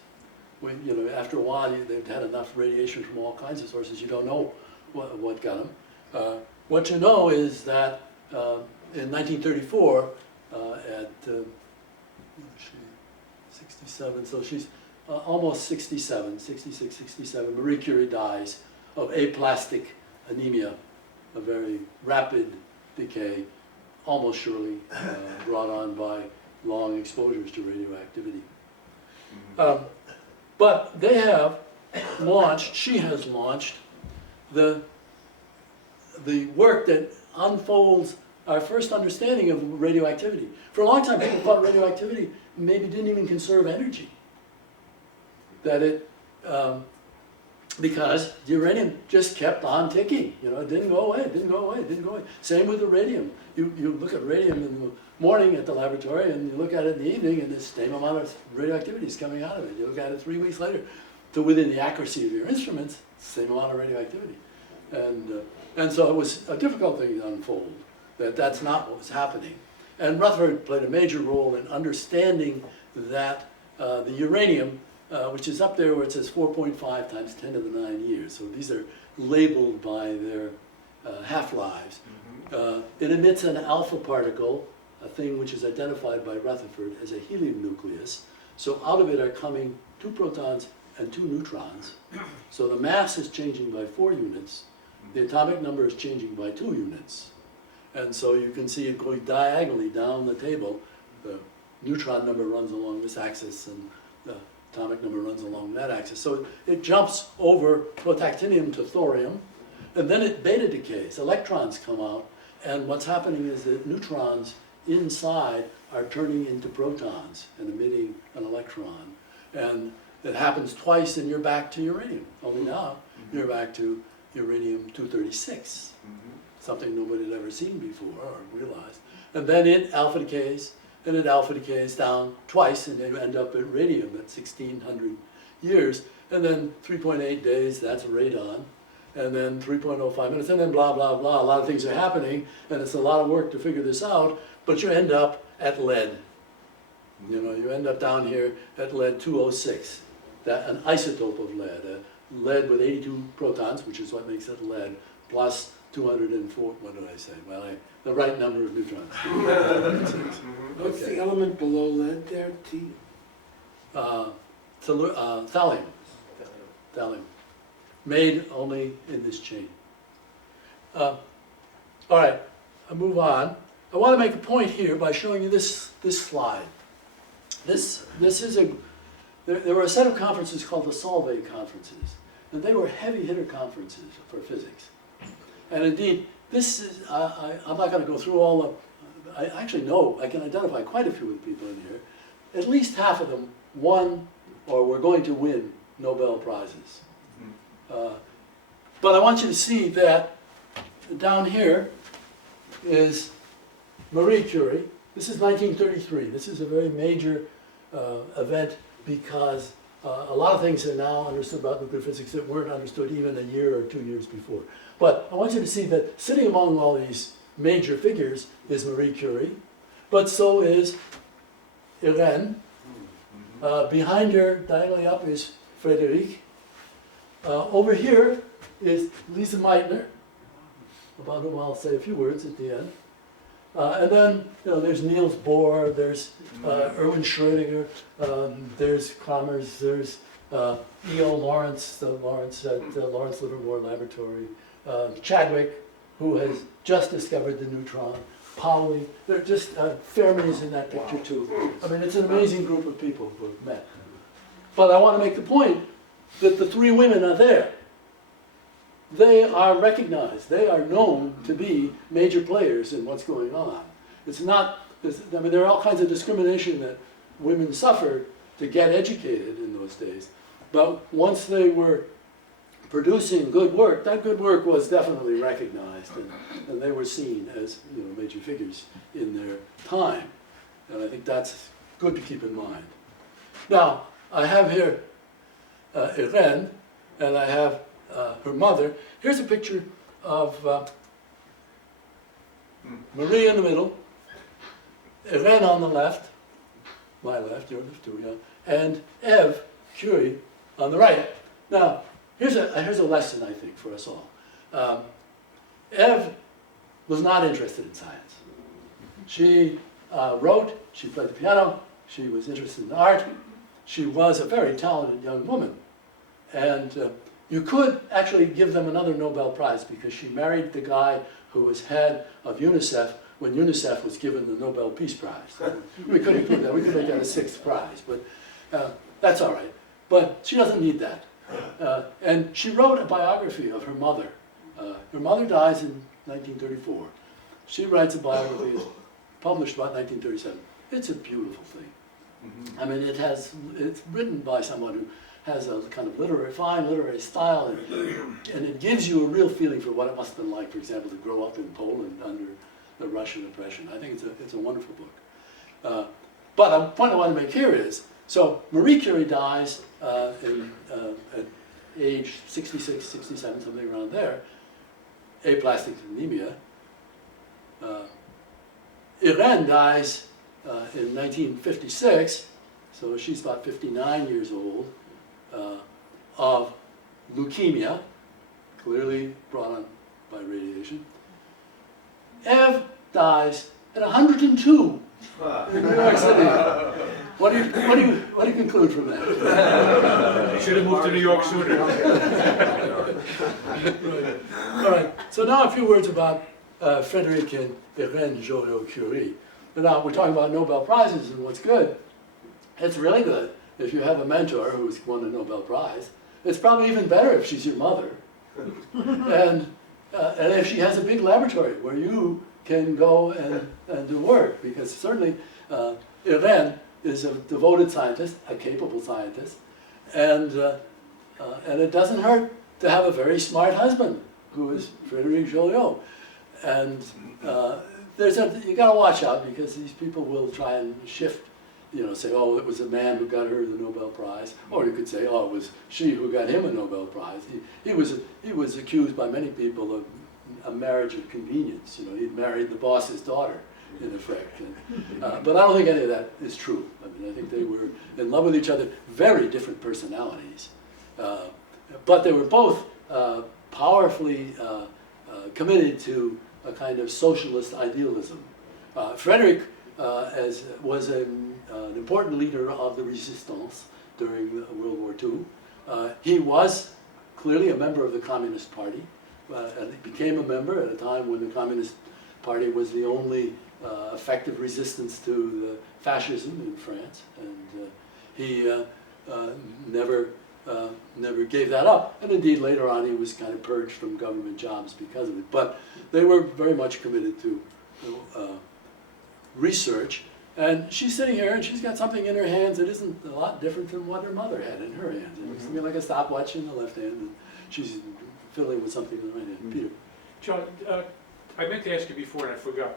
After a while, they've had enough radiation from all kinds of sources. You don't know what got them. What you know is that in 1934, at 67, so she's almost 67, 66, 67, Marie Curie dies of aplastic anemia, a very rapid decay, almost surely brought on by long exposures to radioactivity. But they have launched, she has launched the work that unfolds our first understanding of radioactivity. For a long time, people thought radioactivity maybe didn't even conserve energy. That because uranium just kept on ticking. You know, it didn't go away, it didn't go away, it didn't go away. Same with the radium. You look at radium in the morning at the laboratory, and you look at it in the evening, and the same amount of radioactivity is coming out of it. You look at it 3 weeks later, to within the accuracy of your instruments, same amount of radioactivity. And so it was a difficult thing to unfold, that's not what was happening. And Rutherford played a major role in understanding that the uranium, which is up there where it says 4.5 times 10 to the 9 years, so these are labeled by their half-lives. It emits an alpha particle, a thing which is identified by Rutherford as a helium nucleus. So out of it are coming 2 protons and 2 neutrons. So the mass is changing by 4 units. The atomic number is changing by 2 units. And so you can see it going diagonally down the table. The neutron number runs along this axis, and the atomic number runs along that axis. So it jumps over protactinium to thorium, and then it beta decays. Electrons come out, and what's happening is that neutrons inside are turning into protons and emitting an electron. And it happens twice, and you're back to uranium. Only now you're back to uranium-236, something nobody had ever seen before or realized. And then it alpha decays, and it alpha decays down twice, and you end up at radium at 1600 years. And then 3.8 days, that's radon. And then 3.05 minutes, and then blah, blah, blah. A lot of things are happening, and it's a lot of work to figure this out, but you end up at lead. You know, you end up down here at lead-206, an isotope of lead, lead with 82 protons, which is what makes it lead, plus 204, what did I say? Well, the right number of neutrons. What's the element below lead there, T? Thallium. Thallium. Made only in this chain. All right, I move on. I want to make a point here by showing you this slide. This is there were a set of conferences called the Solheim conferences, and they were heavy hitter conferences for physics. And indeed, this is, I'm not going to go through all the, I actually know, I can identify quite a few of the people in here. At least half of them won or were going to win Nobel Prizes. But I want you to see that down here is Marie Curie. This is 1933. This is a very major event because a lot of things are now understood about nuclear physics that weren't understood even a year or 2 years before. But I want you to see that sitting among all these major figures is Marie Curie, but so is Irene. Behind her, diagonally up, is Frédéric. Over here is Lise Meitner, about whom I'll say a few words at the end. And then, you know, there's Niels Bohr, there's Erwin Schrödinger, there's Kramers, there's E.O. Lawrence, Lawrence at Lawrence Livermore Laboratory, Chadwick, who has just discovered the neutron, Pauli. They're just, Fermi's in that picture too. I mean, it's an amazing group of people who have met. But I want to make the point that the 3 women are there. They are recognized, they are known to be major players in what's going on. It's not, I mean, there are all kinds of discrimination that women suffered to get educated in those days. But once they were producing good work, that good work was definitely recognized, and they were seen as, you know, major figures in their time. And I think that's good to keep in mind. Now, I have here Irene, and I have her mother. Here's a picture of Marie in the middle, Irene on the left, my left, your left too, yeah, and Eve Curie on the right. Now, here's a lesson, I think, for us all. Eve was not interested in science. She wrote, she played the piano, she was interested in art, she was a very talented young woman. And you could actually give them another Nobel Prize because she married the guy who was head of UNICEF when UNICEF was given the Nobel Peace Prize. So we could include that, we could make that a 6th prize, but that's all right. But she doesn't need that. And she wrote a biography of her mother. Her mother dies in 1934. She writes a biography published about 1937. It's a beautiful thing. I mean, it's written by someone who has a kind of fine literary style, and it gives you a real feeling for what it must have been like, for example, to grow up in Poland under the Russian oppression. I think it's a wonderful book. But the point I want to make here is, so Marie Curie dies at age 66, 67, something around there, aplastic anemia. Irene dies in 1956, so she's about 59 years old, of leukemia, clearly brought on by radiation. Eve dies at 102 in New York City. What do you conclude from that? Should have moved to New York sooner. Right. All right. So now a few words about Frédéric and Irene Joliot-Curie. Now we're talking about Nobel Prizes, and what's good? It's really good if you have a mentor who's won a Nobel Prize. It's probably even better if she's your mother, and if she has a big laboratory where you can go and do work, because certainly Irene is a devoted scientist, a capable scientist, and it doesn't hurt to have a very smart husband who is Frédéric Joliot. And you got to watch out, because these people will try and shift, say, oh, it was a man who got her the Nobel Prize, or you could say, oh, it was she who got him a Nobel Prize. He was accused by many people of a marriage of convenience. He'd married the boss's daughter, in effect. But I don't think any of that is true. I mean, I think they were in love with each other, very different personalities. But they were both powerfully committed to a kind of socialist idealism. Frédéric was an important leader of the resistance during World War II. He was clearly a member of the Communist Party, and he became a member at a time when the Communist Party was the only effective resistance to the fascism in France, and he never gave that up. And indeed, later on, he was kind of purged from government jobs because of it. But they were very much committed to research. And she's sitting here, and she's got something in her hands that isn't a lot different than what her mother had in her hands. It looks to me like a stopwatch in the left hand, and she's fiddling with something in the right hand. Peter. John, I meant to ask you before, and I forgot.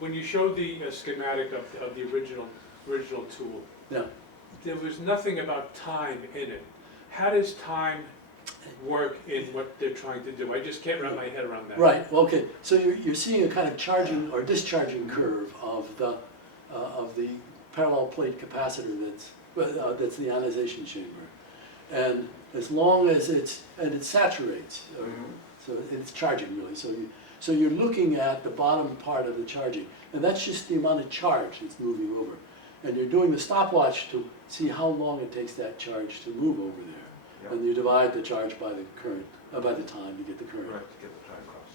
When you showed the schematic of the original tool, Yeah. there was nothing about time in it. How does time work in what they're trying to do? I just can't wrap my head around that. Right. Well, okay. So you're seeing a kind of charging or discharging curve of the parallel plate capacitor that's the ionization chamber, and as long as it saturates, so it's charging really. So you're looking at the bottom part of the charging, and that's just the amount of charge that's moving over, and you're doing the stopwatch to see how long it takes that charge to move over there. Yep. And you divide the charge by the current, by the time you get the current. Right, to get the time across.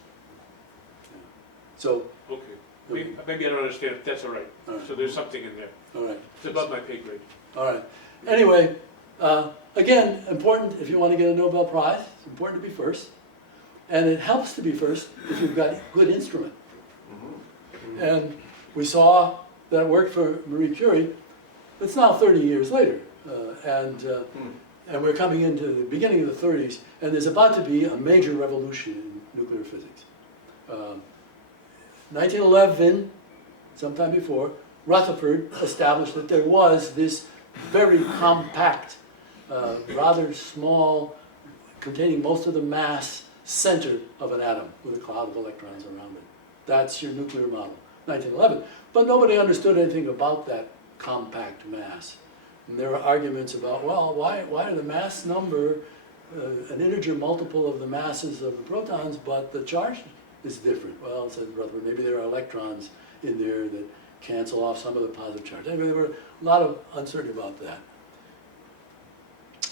So, Okay. Maybe I don't understand. That's all right. All right. So there's something in there. all right. It's above my pay grade. All right. Anyway, again, important if you want to get a Nobel Prize, it's important to be first. And it helps to be first if you've got a good instrument. And we saw that worked for Marie Curie. It's now 30 years later. And we're coming into the beginning of the 30s, and there's about to be a major revolution in nuclear physics. 1911, sometime before, Rutherford established that there was this very compact, rather small, containing most of the mass center of an atom with a cloud of electrons around it. That's your nuclear model, 1911. But nobody understood anything about that compact mass. And there are arguments about, well, why are the mass number an integer multiple of the masses of the protons, but the charge is different? Well, said Rutherford, maybe there are electrons in there that cancel off some of the positive charge. Anyway, there were a lot of uncertainty about that.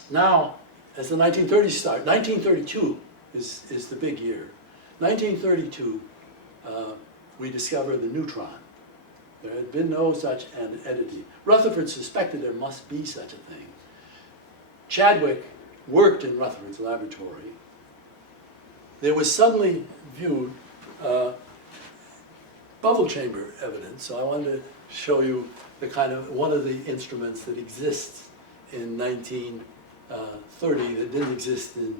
Now, as the 1930s start, 1932 is the big year. 1932, we discover the neutron. There had been no such entity. Rutherford suspected there must be such a thing. Chadwick worked in Rutherford's laboratory. There was suddenly viewed bubble chamber evidence, so I wanted to show you the kind of one of the instruments that exists in 1932. 30 that didn't exist in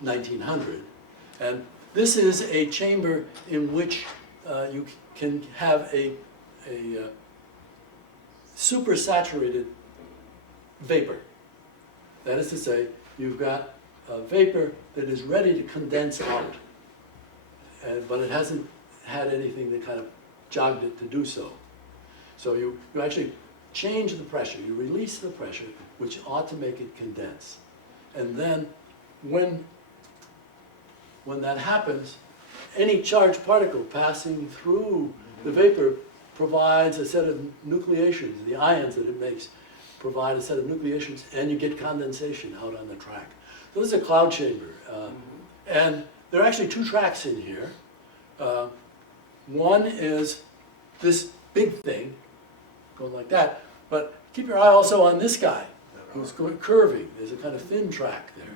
1900. And this is a chamber in which you can have a supersaturated vapor. That is to say, you've got a vapor that is ready to condense out, but it hasn't had anything that kind of jogged it to do so. So you actually change the pressure, you release the pressure, which ought to make it condense. And then when that happens, any charged particle passing through the vapor provides a set of nucleations. The ions that it makes provide a set of nucleations, and you get condensation out on the track. So this is a cloud chamber. And there are actually two tracks in here. One is this big thing, going like that, but keep your eye also on this guy, who's curving. There's a kind of thin track there.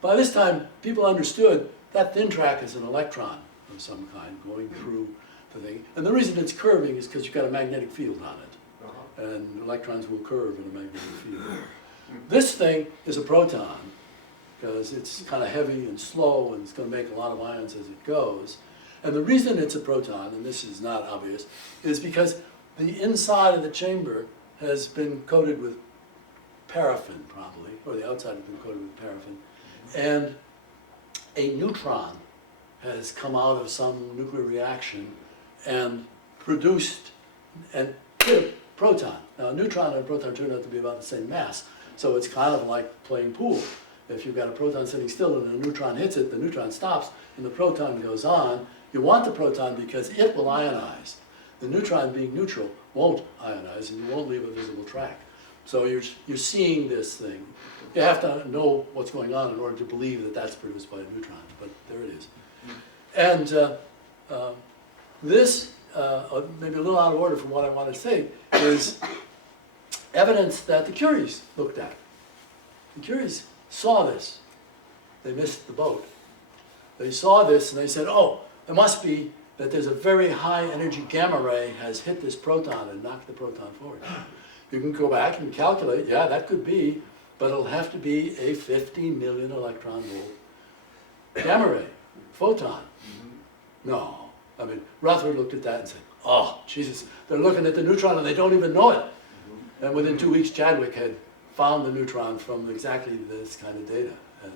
By this time, people understood that thin track is an electron of some kind going through the thing. And the reason it's curving is because you've got a magnetic field on it. And electrons will curve in a magnetic field. This thing is a proton, because it's kind of heavy and slow, and it's going to make a lot of ions as it goes. And the reason it's a proton, and this is not obvious, is because the inside of the chamber has been coated with paraffin, probably, or the outside has been coated with paraffin. And a neutron has come out of some nuclear reaction and produced and hit a proton. Now, a neutron and a proton turn out to be about the same mass, so it's kind of like playing pool. If you've got a proton sitting still and a neutron hits it, the neutron stops and the proton goes on. You want the proton because it will ionize. The neutron, being neutral, won't ionize, and you won't leave a visible track. So you're seeing this thing. You have to know what's going on in order to believe that that's produced by a neutron, but there it is. And this, maybe a little out of order from what I want to say, is evidence that the Curies looked at. The Curies saw this. They missed the boat. They saw this and they said, oh, it must be that there's a very high energy gamma ray has hit this proton and knocked the proton forward. You can go back and calculate, yeah, that could be, but it'll have to be a 50 million electron volt gamma ray, photon. No. I mean, Rutherford looked at that and said, oh, Jesus, they're looking at the neutron and they don't even know it. And within 2 weeks, Chadwick had found the neutron from exactly this kind of data. And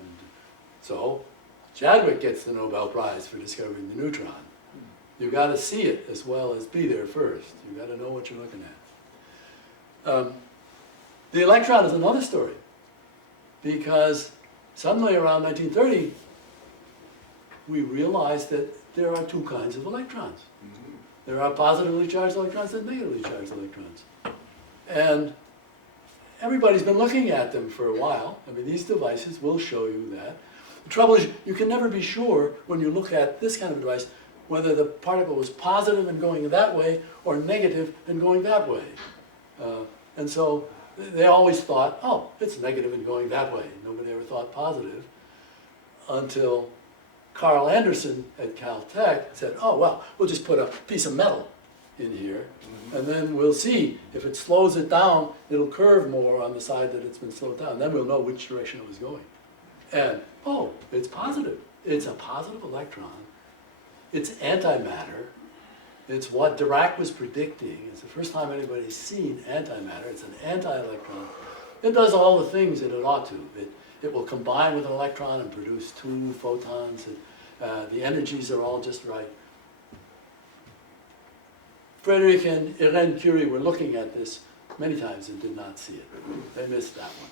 so Chadwick gets the Nobel Prize for discovering the neutron. You've got to see it as well as be there first. You've got to know what you're looking at. The electron is another story, because suddenly around 1930, we realized that there are two kinds of electrons. There are positively charged electrons and negatively charged electrons. And everybody's been looking at them for a while. I mean, these devices will show you that. The trouble is, you can never be sure when you look at this kind of device whether the particle was positive and going that way or negative and going that way. And so they always thought, oh, it's negative and going that way. Nobody ever thought positive until Carl Anderson at Caltech said, oh, well, we'll just put a piece of metal in here, and then we'll see if it slows it down, it'll curve more on the side that it's been slowed down. Then we'll know which direction it was going. And, oh, it's positive. It's a positive electron. It's antimatter. It's what Dirac was predicting. It's the first time anybody's seen antimatter. It's an anti-electron. It does all the things that it ought to. It will combine with an electron and produce two photons. The energies are all just right. Frederick and Irene Curie were looking at this many times and did not see it. They missed that one.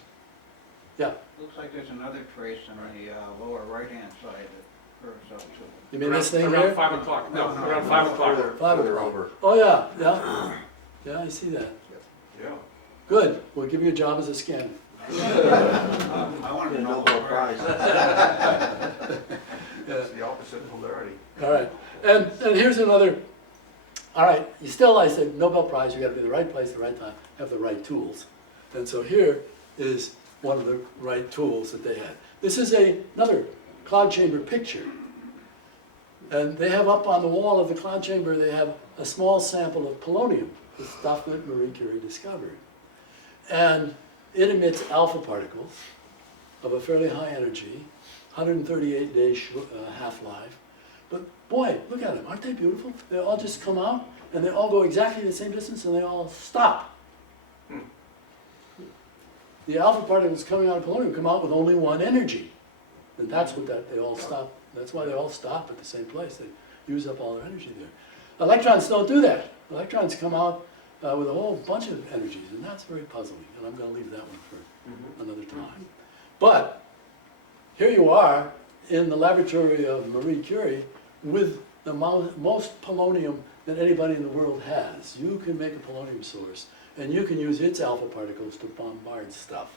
Yeah? Looks like there's another trace on the lower right-hand side that curves up to. You mean this thing around here? 5 o'clock. No, around 5 o'clock. 5 o'clock. Oh, yeah, yeah. Yeah, I see that. Yeah. Good. We'll give you a job as a scanner. I wanted to know Nobel where. Prize. Yeah. That's the opposite polarity. All right. And here's another. All right. You still, I said, Nobel Prize, you got to be in the right place, the right time, have the right tools. And so here is one of the right tools that they had. This is another cloud chamber picture. And they have up on the wall of the cloud chamber, they have a small sample of polonium, the stuff that Marie Curie discovered. And it emits alpha particles of a fairly high energy, 138-day half-life. But boy, look at them, aren't they beautiful? They all just come out, and they all go exactly the same distance, and they all stop. The alpha particles coming out of polonium come out with only one energy. And that's what they all stop. That's why they all stop at the same place. They use up all their energy there. Electrons don't do that. Electrons come out with a whole bunch of energies, and that's very puzzling. And I'm going to leave that one for another time. But here you are in the laboratory of Marie Curie with the most polonium that anybody in the world has. You can make a polonium source, and you can use its alpha particles to bombard stuff.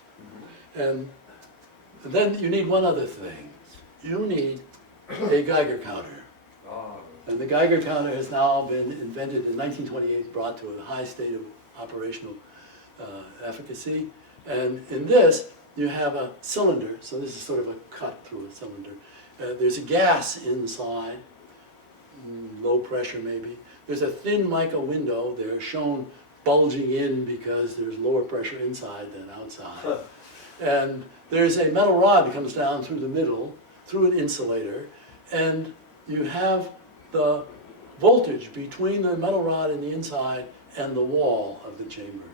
And then you need one other thing. You need a Geiger counter. And the Geiger counter has now been invented in 1928, brought to a high state of operational efficacy. And in this, you have a cylinder. So this is sort of a cut through a cylinder. There's a gas inside, low pressure maybe. There's a thin mica window. They're shown bulging in because there's lower pressure inside than outside. And there's a metal rod that comes down through the middle, through an insulator, and you have the voltage between the metal rod in the inside and the wall of the chamber.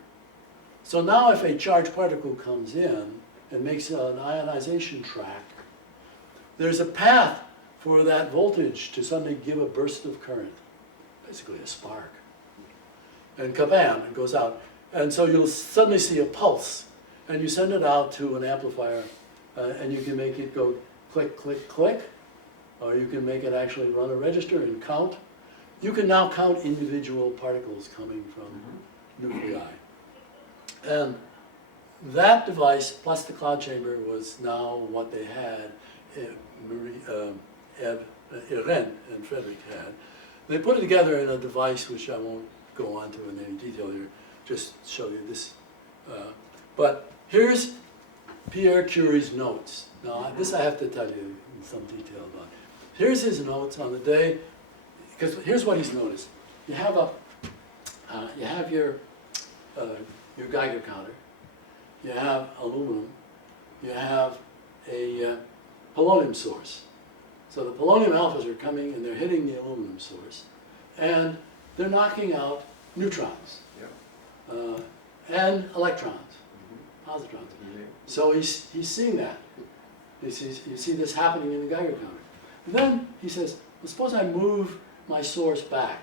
So now if a charged particle comes in and makes an ionization track, there's a path for that voltage to suddenly give a burst of current, basically a spark. And kabam, it goes out. And so you'll suddenly see a pulse, and you send it out to an amplifier, and you can make it go click, click, click, or you can make it actually run a register and count. You can now count individual particles coming from nuclei. And that device, plus the cloud chamber, was now what they had, Irene and Frederick had. They put it together in a device which I won't go on to in any detail here, just show you this. But here's Pierre Curie's notes. Now, this I have to tell you in some detail about. Here's his notes on the day, because here's what he's noticed. You have your Geiger counter, you have aluminum, you have a polonium source. So the polonium alphas are coming and they're hitting the aluminum source, and they're knocking out neutrons and electrons, positrons. So he's seeing that. You see this happening in the Geiger counter. And then he says, well, suppose I move my source back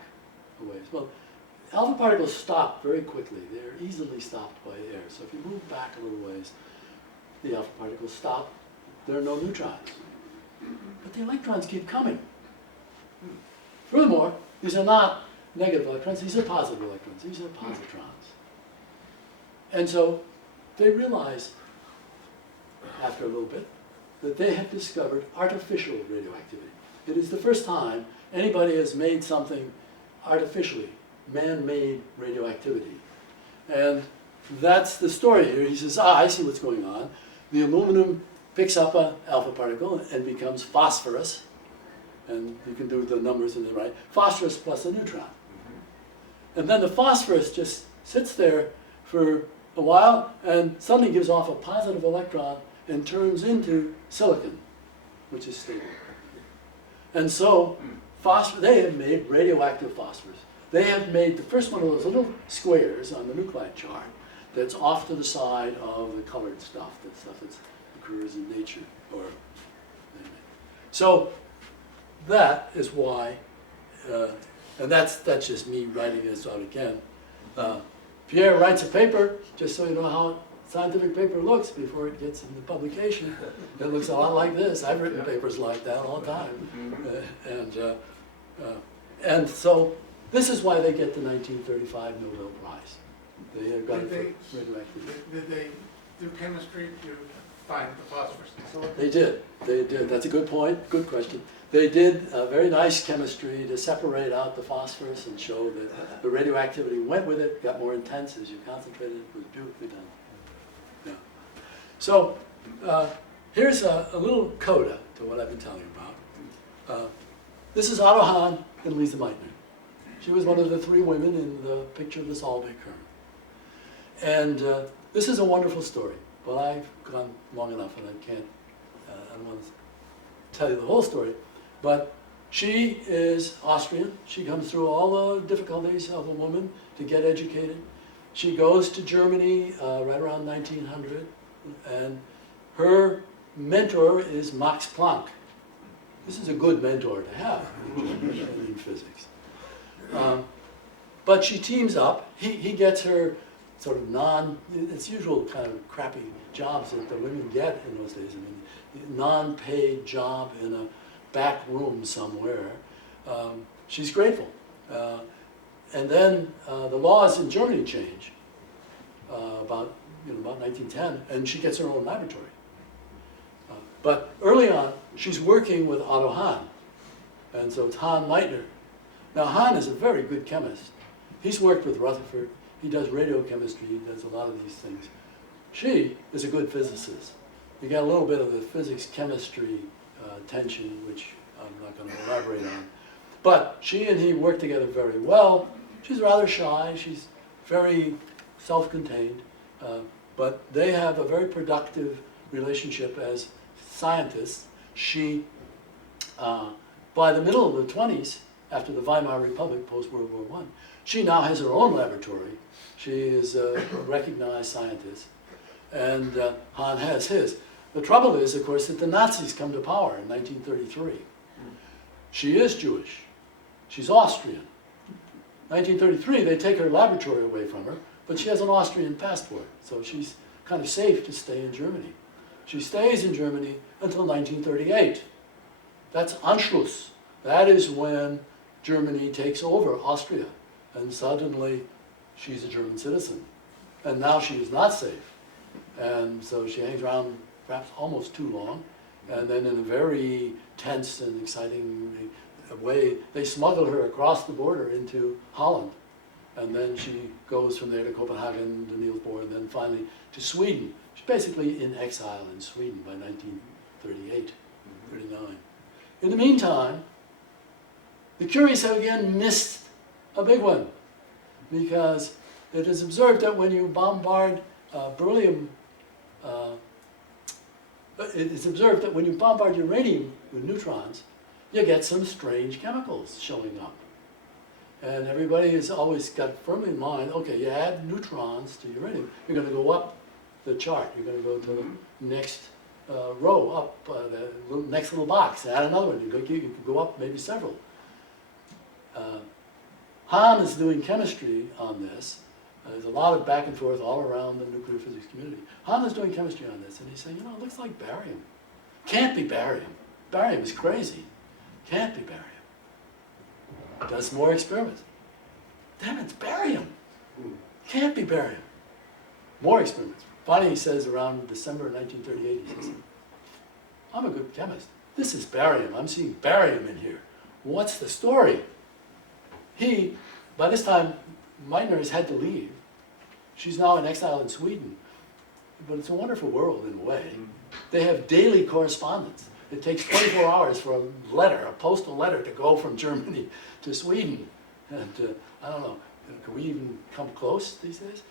a ways. Well, alpha particles stop very quickly. They're easily stopped by air. So if you move back a little ways, the alpha particles stop. There are no neutrons. But the electrons keep coming. Furthermore, these are not negative electrons. These are positive electrons. These are positrons. And so they realize, after a little bit, that they have discovered artificial radioactivity. It is the first time anybody has made something artificially, man-made radioactivity. And that's the story here. He says, I see what's going on. The aluminum picks up an alpha particle and becomes phosphorus. And you can do the numbers in the right. Phosphorus plus a neutron. And then the phosphorus just sits there for a while and suddenly gives off a positive electron and turns into silicon, which is stable. And so they have made radioactive phosphorus. They have made the first one of those little squares on the nuclide chart that's off to the side of the colored stuff, that stuff that occurs in nature. So that is why, and that's just me writing this out again. Pierre writes a paper, just so you know how scientific paper looks before it gets into publication. It looks a lot like this. I've written papers like that all the time. And so this is why they get the 1935 Nobel Prize. They have got it for radioactivity. Did they do chemistry to find the phosphorus and silicon? They did. That's a good point, good question. They did very nice chemistry to separate out the phosphorus and show that the radioactivity went with it, got more intense as you concentrated. It was beautifully done. Yeah. So here's a little coda to what I've been telling you about. This is Otto Hahn and Lise Meitner. She was one of the three women in the picture of the Solheim. And this is a wonderful story, but I've gone long enough and I can't, I don't want to tell you the whole story. But she is Austrian. She comes through all the difficulties of a woman to get educated. She goes to Germany right around 1900, and her mentor is Max Planck. This is a good mentor to have in physics. But she teams up. He gets her sort of it's usual kind of crappy jobs that the women get in those days. I mean, non-paid job in a back room somewhere. She's grateful. And then the laws in Germany change about 1910, and she gets her own laboratory. But early on, she's working with Otto Hahn, and so it's Lise Meitner. Now Hahn is a very good chemist. He's worked with Rutherford. He does radiochemistry. He does a lot of these things. She is a good physicist. You get a little bit of the physics-chemistry tension, which I'm not going to elaborate on. But she and he work together very well. She's rather shy. She's very self-contained. But they have a very productive relationship as scientists. She, by the middle of the 20s, after the Weimar Republic, post-World War I, she now has her own laboratory. She is a recognized scientist. And Hahn has his. The trouble is, of course, that the Nazis come to power in 1933. She is Jewish. She's Austrian. 1933, they take her laboratory away from her, but she has an Austrian passport, so she's kind of safe to stay in Germany. She stays in Germany until 1938. That's Anschluss. That is when Germany takes over Austria, and suddenly she's a German citizen. And now she is not safe. And so she hangs around perhaps almost too long, and then in a very tense and exciting way, they smuggle her across the border into Holland. And then she goes from there to Copenhagen, to Niels Bohr, and then finally to Sweden. She's basically in exile in Sweden by 1938, 39. In the meantime, the Curies have again missed a big one, because it is observed that when you bombard beryllium, it's observed that when you bombard uranium with neutrons, you get some strange chemicals showing up. And everybody has always got firmly in mind, okay, you add neutrons to uranium, you're going to go up the chart. You're going to go to the next row up, the next little box, add another one. You can go up maybe several. Hahn is doing chemistry on this. There's a lot of back and forth all around the nuclear physics community. Hahn is doing chemistry on this, and he's saying, it looks like barium. Can't be barium. Barium is crazy. Can't be barium. Does more experiments. Damn, it's barium. Can't be barium. More experiments. Finally, he says around December 1938, he says, I'm a good chemist. This is barium. I'm seeing barium in here. What's the story? By this time, Meitner has had to leave. She's now in exile in Sweden. But it's a wonderful world in a way. They have daily correspondence. It takes 24 hours for a letter, a postal letter, to go from Germany to Sweden. And I don't know, can we even come close these days?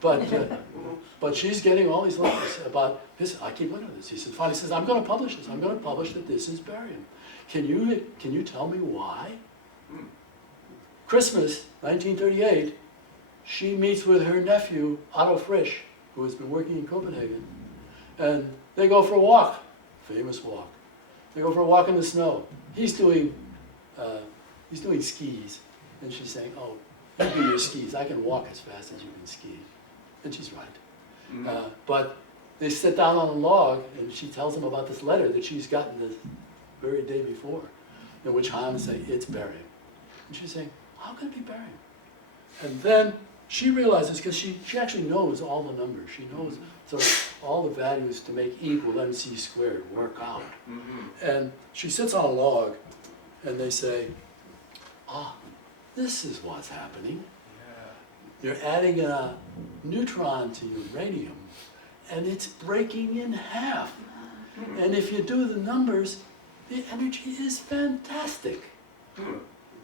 But she's getting all these letters about this. I keep looking at this. He says, finally says, I'm going to publish this. I'm going to publish that this is barium. Can you tell me why? Christmas, 1938, she meets with her nephew, Otto Frisch, who has been working in Copenhagen, and they go for a walk. Famous walk. They go for a walk in the snow. He's doing skis, and she's saying, "Oh, you do your skis. I can walk as fast as you can ski," and she's right. But they sit down on a log, and she tells him about this letter that she's gotten the very day before, in which Hahn say it's barium, and she's saying, "How can it be barium?" And then she realizes, because she actually knows all the numbers. She knows sort of all the values to make E equal MC squared work out. And she sits on a log, and they say, this is what's happening. You're adding a neutron to uranium, and it's breaking in half. And if you do the numbers, the energy is fantastic.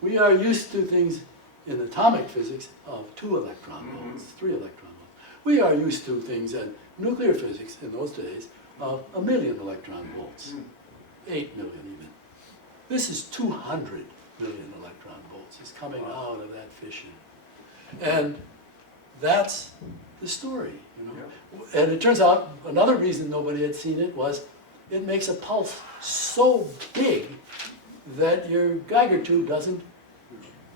We are used to things in atomic physics of 2 electron volts, 3 electron volts. We are used to things in nuclear physics in those days of 1 million electron volts, 8 million even. This is 200 million electron volts is coming out of that fission. And that's the story, you know. And it turns out another reason nobody had seen it was it makes a pulse so big that your Geiger tube doesn't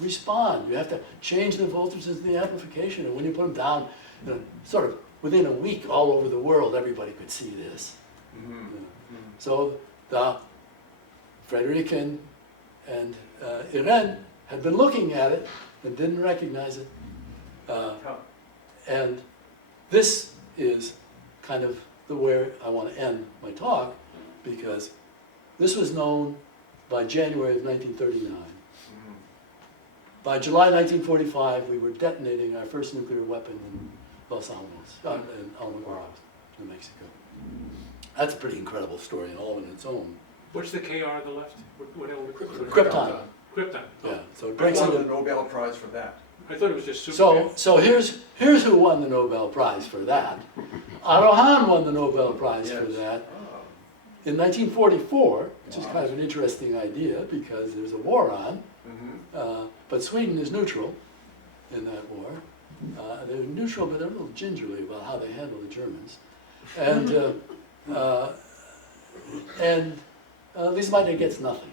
respond. You have to change the voltages of the amplification, and when you put them down, you know, sort of within a week all over the world, everybody could see this. So the Frederick and Irene had been looking at it and didn't recognize it. And this is kind of where I want to end my talk, because this was known by January of 1939. By July 1945, we were detonating our first nuclear weapon in Los Alamos, in Alamo, New Mexico. That's a pretty incredible story and all on its own. What's the KR on the left? What Krypton. Krypton. Oh. Yeah, so it I breaks won the into. Nobel Prize for that. I thought it was just Superman. So here's who won the Nobel Prize for that. Otto Hahn won the Nobel Prize for that. In 1944, which is kind of an interesting idea because there's a war on, but Sweden is neutral in that war. They're neutral, but they're a little gingerly about how they handle the Germans. And Lise Meitner gets nothing.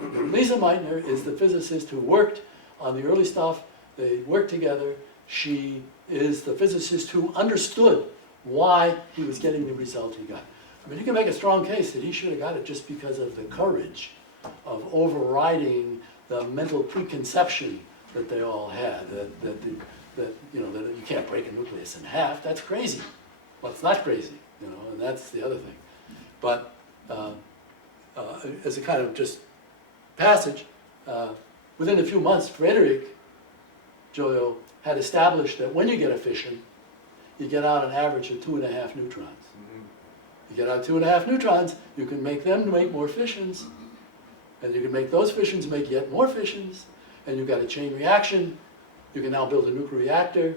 Lise Meitner is the physicist who worked on the early stuff. They worked together. She is the physicist who understood why he was getting the result he got. I mean, you can make a strong case that he should have got it just because of the courage of overriding the mental preconception that they all had, that you can't break a nucleus in half. That's crazy. Well, it's not crazy, you know, and that's the other thing. But as a kind of just passage, within a few months, Frederick Joyo had established that when you get a fission, you get out an average of 2.5 neutrons. You get out 2.5 neutrons, you can make them make more fissions, and you can make those fissions make yet more fissions, and you've got a chain reaction. You can now build a nuclear reactor.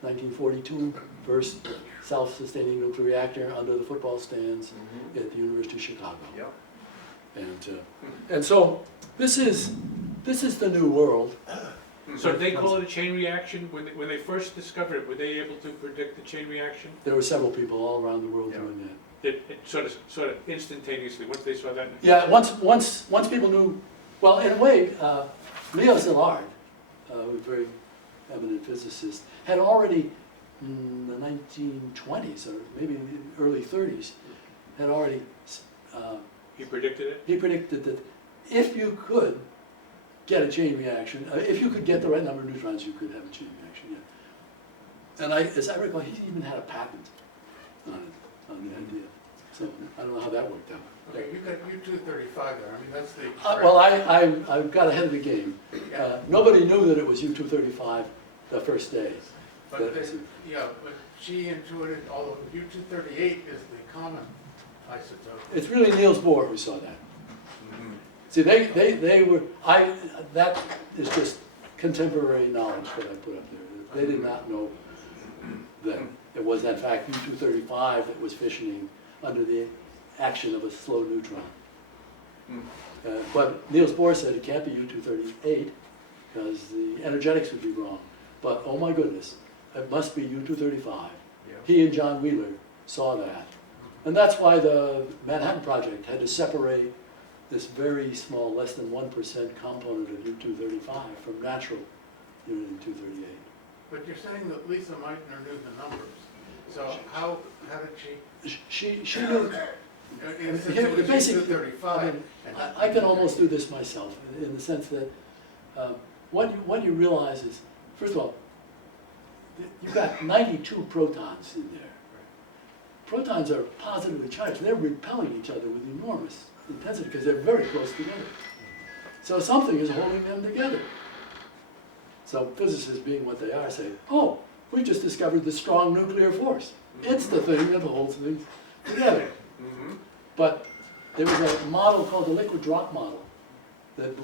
1942, first self-sustaining nuclear reactor under the football stands at the University of Chicago. And so this is the new world. So they call it a chain reaction? When they first discovered it, were they able to predict the chain reaction? There were several people all around the world doing that. It sort of instantaneously, once they saw that? Yeah, once people knew, well, in a way, Leo Szilard, a very eminent physicist, had already in the 1920s or maybe the early 30s, had already He predicted it? He predicted that if you could get a chain reaction, if you could get the right number of neutrons, you could have a chain reaction, yeah. And as I recall, he even had a patent on the idea. So I don't know how that worked out. Okay, you got U-235 there, I mean, that's the. Well, I got ahead of the game. Nobody knew that it was U-235 the first day. But she intuited, although U-238 is the common isotope. It's really Niels Bohr who saw that. See, they were, that is just contemporary knowledge that I put up there. They did not know that it was in fact U-235 that was fissioning under the action of a slow neutron. But Niels Bohr said it can't be U-238 because the energetics would be wrong. But oh my goodness, it must be U-235. Yeah. He and John Wheeler saw that. And that's why the Manhattan Project had to separate this very small, less than 1% component of U-235 from natural uranium-238. But you're saying that Lise Meitner knew the numbers. So how did she? She knew. Basically, I can almost do this myself in the sense that what you realize is, first of all, you've got 92 protons in there. Protons are positively charged. They're repelling each other with enormous intensity because they're very close together. So something is holding them together. So physicists, being what they are, say, oh, we just discovered the strong nuclear force. It's the thing that holds things together. But there was a model called the liquid drop model that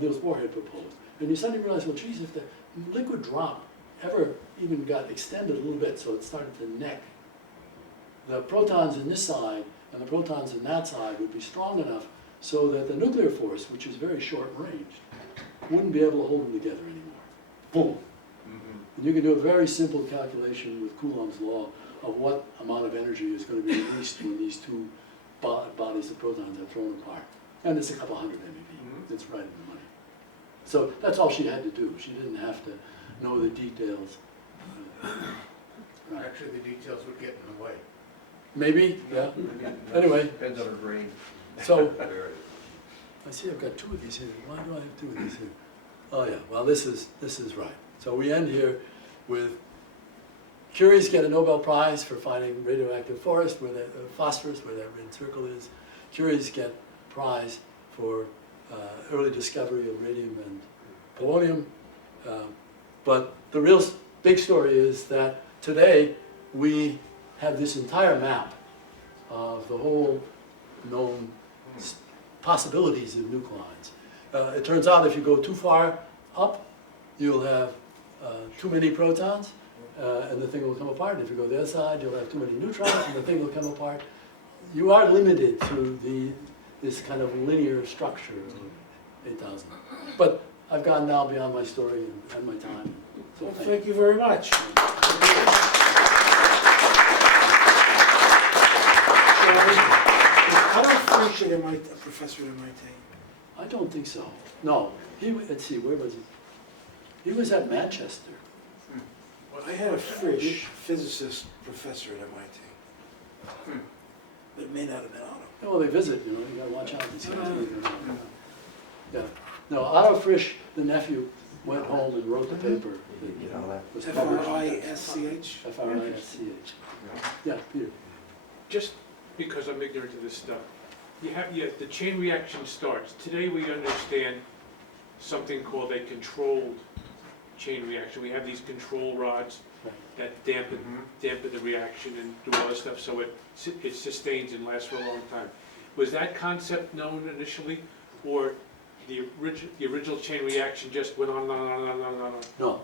Niels Bohr had proposed. And you suddenly realize, well, geez, if the liquid drop ever even got extended a little bit, so it started to neck, the protons in this side and the protons in that side would be strong enough so that the nuclear force, which is very short range, wouldn't be able to hold them together anymore. Boom. And you can do a very simple calculation with Coulomb's law of what amount of energy is going to be released when these two bodies of protons are thrown apart. And it's a couple hundred MeV. It's right in the money. So that's all she had to do. She didn't have to know the details. Right. Actually, the details would get in the way. Maybe, yeah. Anyway, Depends on her brain. so I see I've got two of these here. Why do I have two of these here? Oh yeah, well this is right. So we end here with Curies get a Nobel Prize for finding radioactive forest, where that phosphorus, where that red circle is. Curies get prize for early discovery of radium and polonium. But the real big story is that today we have this entire map of the whole known possibilities of nuclines. It turns out if you go too far up, you'll have too many protons, and the thing will come apart. If you go the other side, you'll have too many neutrons, and the thing will come apart. You are limited to this kind of linear structure of 8,000. But I've gone now beyond my story and my time. So Well, thank you very much. Adolf Frisch at MIT, a professor at MIT. I don't think so. No, let's see, where was he? He was at Manchester. I had a Frisch physicist professor at MIT. But it may not have been Otto. Well, they visit, you gotta watch out these guys. Yeah. No, Otto Frisch, the nephew, went home and wrote the paper that was published. F-R-I-S-C-H? F-R-I-S-C-H. Yeah, Peter. Just because I'm ignorant of this stuff, the chain reaction starts. Today we understand something called a controlled chain reaction. We have these control rods that dampen the reaction and do all this stuff so it sustains and lasts for a long time. Was that concept known initially, or the original chain reaction just went on and on and on and on and on? No.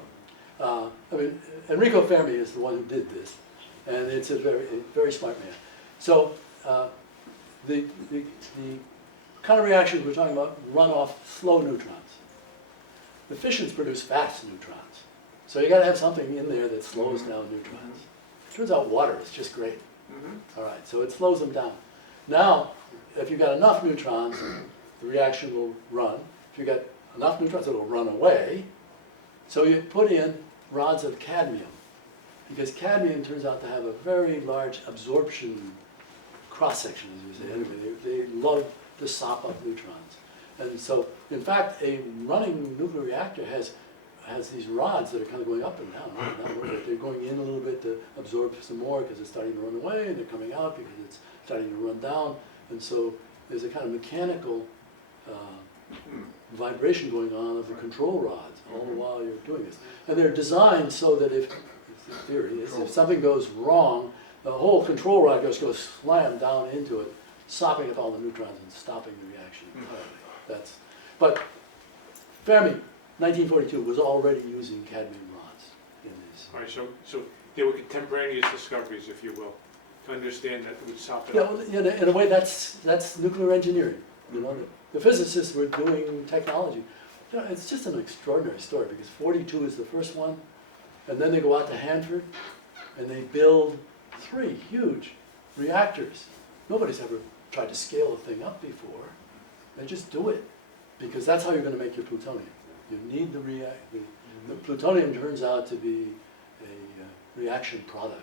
I mean, Enrico Fermi is the one who did this, and it's a very smart man. So the kind of reactions we're talking about run off slow neutrons. The fissions produce fast neutrons. So you got to have something in there that slows down neutrons. Turns out water is just great. All right, so it slows them down. Now, if you've got enough neutrons, the reaction will run. If you've got enough neutrons, it will run away. So you put in rods of cadmium, because cadmium turns out to have a very large absorption cross-section, as we say. Anyway, they love to sop up neutrons. And so, in fact, a running nuclear reactor has these rods that are kind of going up and down, They're going in a little bit to absorb some more because it's starting to run away, and they're coming out because it's starting to run down. And so there's a kind of mechanical vibration going on of the control rods all the while you're doing this. And they're designed so that if something goes wrong, the whole control rod goes slam down into it, sopping up all the neutrons and stopping the reaction entirely. But Fermi, 1942, was already using cadmium rods in this. All right, so they were contemporaneous discoveries, if you will, to understand that it would sop it Yeah, up. well, in a way, that's nuclear engineering. The physicists were doing technology. It's just an extraordinary story because 42 is the first one, and then they go out to Hanford, and they build 3 huge reactors. Nobody's ever tried to scale a thing up before. They just do it because that's how you're going to make your plutonium. You need the the plutonium turns out to be a reaction product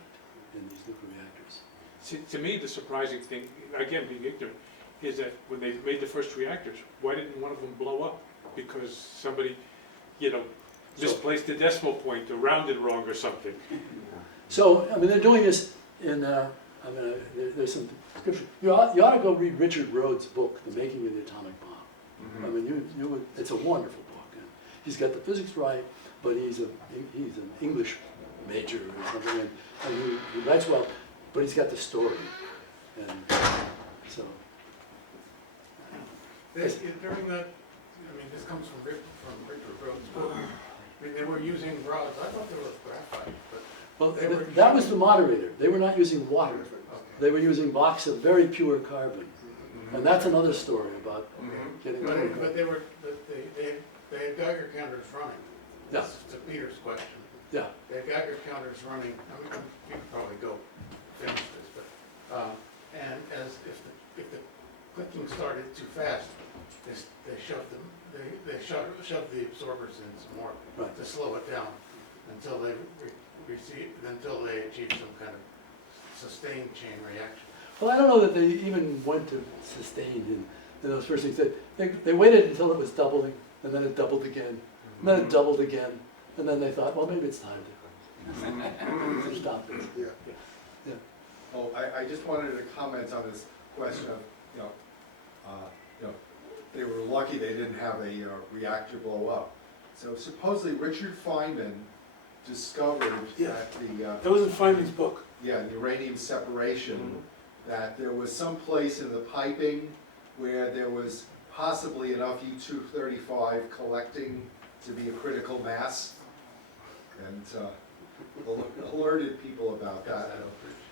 in these nuclear reactors. See, to me, the surprising thing, again, being ignorant, is that when they made the first reactors, why didn't one of them blow up? Because somebody, misplaced the decimal point or rounded wrong or something. So, I mean, they're doing this in, there's some description. You ought to go read Richard Rhodes' book, The Making of the Atomic Bomb. I mean, it's a wonderful book. And he's got the physics right, but he's an English major or something, and he writes well, but he's got the story. And so. During that, this comes from Richard Rhodes' book. I mean, they were using rods, I thought they were graphite, but. Well, They were that was using- the moderator. They were not using water. Okay. They were using blocks of very pure carbon. And that's another story about getting. But they had Geiger counters running. Yeah. This is to Peter's question. Yeah, They had Geiger counters running, I mean, you could probably go finish this, but, and if the clicking started too fast, they shoved them, they shoved the absorbers in some more Right. to slow it down until they until they achieved some kind of sustained chain reaction. well, I don't know that they even went to sustained in those first things. They waited until it was doubling, and then it doubled again, and then it doubled again, and then they thought, well, maybe it's time to stop this. Yeah. Oh, I just wanted to comment on this question of, you know, they were lucky they didn't have a reactor blow up. So supposedly Richard Feynman discovered Yeah. that That was in Feynman's book. the uranium separation, that there was some place in the piping where there was possibly enough U-235 collecting to be a critical mass, and alerted people about that.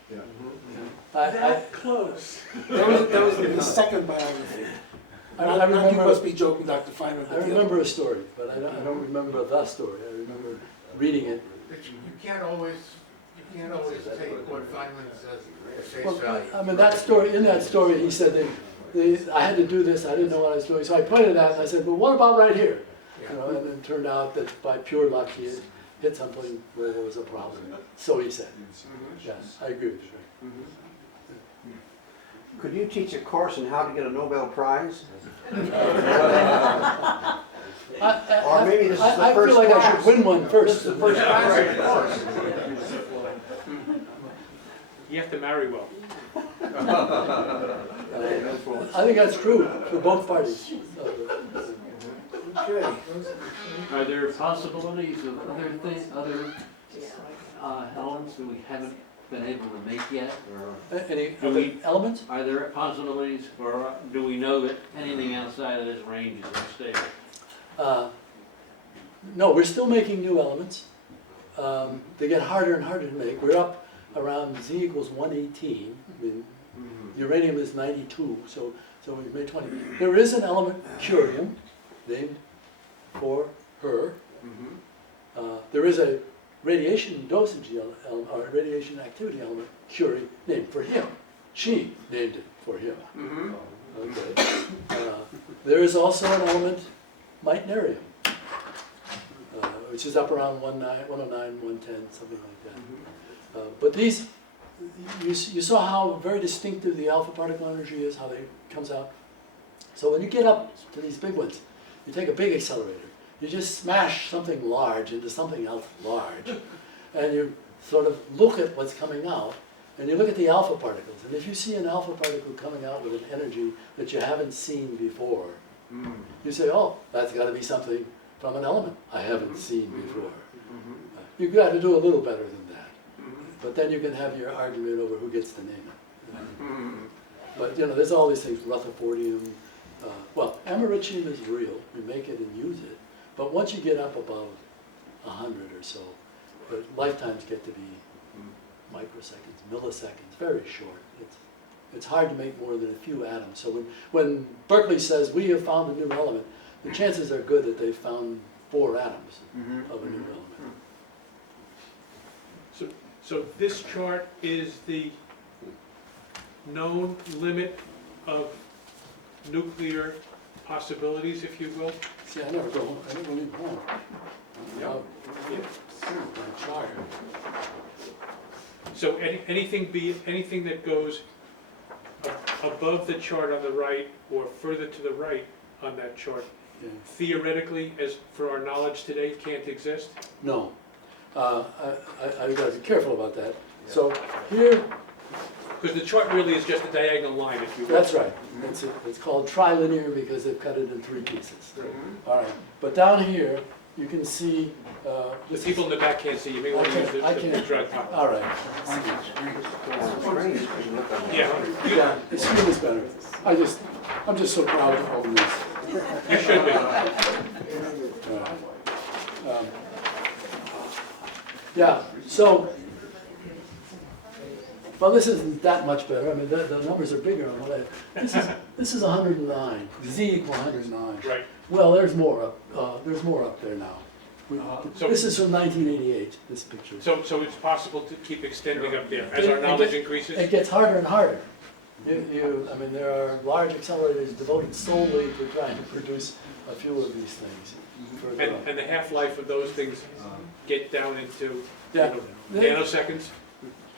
Yeah. Close. That was in the second biography. I Not you remember, must be joking, Dr. Feynman. I remember a story, but I don't remember the story. I remember reading it. But you can't always take what Feynman says at face Well, value. I mean, that story, in that story, he said I had to do this, I didn't know what I was doing, so I pointed at it and I said, well, what about right here? You know, and it turned out that by pure luck, he had hit something where there was a problem. So he said. Yeah, I agree with you. Could you teach a course on how to get a Nobel Prize? Or maybe this is the I first feel like I class. should win one This first. is the first class of the course. You have to marry well. I think that's true for both parties. Okay. Are there possibilities of other elements that we haven't been able to make yet, or Any Do other we- elements? are there possibilities, or do we know that anything outside of this range is unstable? No, we're still making new elements. They get harder and harder to make. We're up around Z equals 118. I mean, uranium is 92, so we've made 20. There is an element, curium, named for her. There is a radiation dosage element, or radiation activity element, Curie, named for him. She named it for him. Okay. There is also an element, Meitnerium, which is up around 109, 110, something like that. But these, you saw how very distinctive the alpha particle energy is, how they comes out. So when you get up to these big ones, you take a big accelerator, you just smash something large into something else large, and you sort of look at what's coming out, and you look at the alpha particles. And if you see an alpha particle coming out with an energy that you haven't seen before, you say, oh, that's got to be something from an element I haven't seen before. You've got to do a little better than that. But then you can have your argument over who gets to name it. But you know, there's all these things, Rutherfordium. Well, americium is real. We make it and use it. But once you get up above 100 or so, the lifetimes get to be microseconds, milliseconds, very short. It's hard to make more than a few atoms. So when Berkeley says we have found a new element, the chances are good that they've found 4 atoms of a new element. So this chart is the known limit of nuclear possibilities, if you will. See, I never go home. I never leave home. My chart. So anything that goes above the chart on the right or further to the right on that chart, Yeah. theoretically, as for our knowledge today, can't exist? No. I've got to be careful about that. So here, Because the chart really is just a diagonal line, if you will. that's right. That's it. It's called trilinear because they've cut it in 3 pieces. All right. But down here, you can see. The people in the back can't see, you may want to use I the can't. drug top. All right. Yeah, Yeah, the screen is better. I'm just so proud to own this. you should be. All right. Yeah, so, well, this isn't that much better, I mean, the numbers are bigger on the left. This is 109, Z equal 109. Right. Well, there's more up there now. So- This is from 1988, this picture. So it's possible to keep extending up there as our knowledge increases? It gets harder and harder. I mean, there are large accelerators devoted solely to trying to produce a few of these things. further up. And the half-life of those things get down into Yeah. nanoseconds,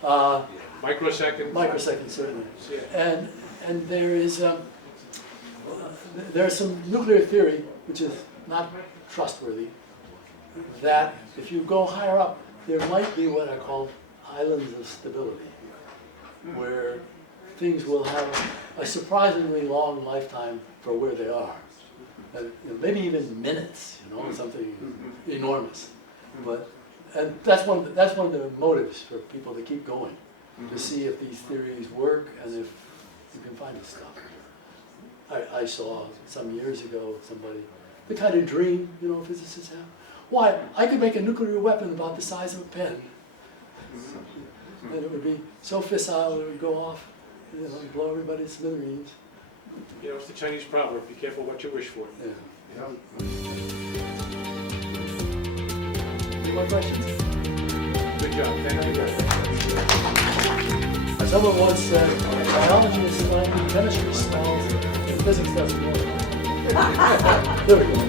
Uh, microseconds? Microseconds, certainly. Yeah. And there's some nuclear theory, which is not trustworthy, that if you go higher up, there might be what are called islands of stability, where things will have a surprisingly long lifetime for where they are. Maybe even minutes, something enormous. And that's one of the motives for people to keep going, to see if these theories work and if you can find this stuff. I saw some years ago the kind of dream, physicists have. Why, I could make a nuclear weapon about the size of a pen. And it would be so fissile it would go off, and blow everybody to smithereens. It's the Chinese proverb, be careful what you wish for. Yeah. Any more questions? Good job, thank you. Someone once said, biology is slang, chemistry smells, and physics doesn't work. There we go.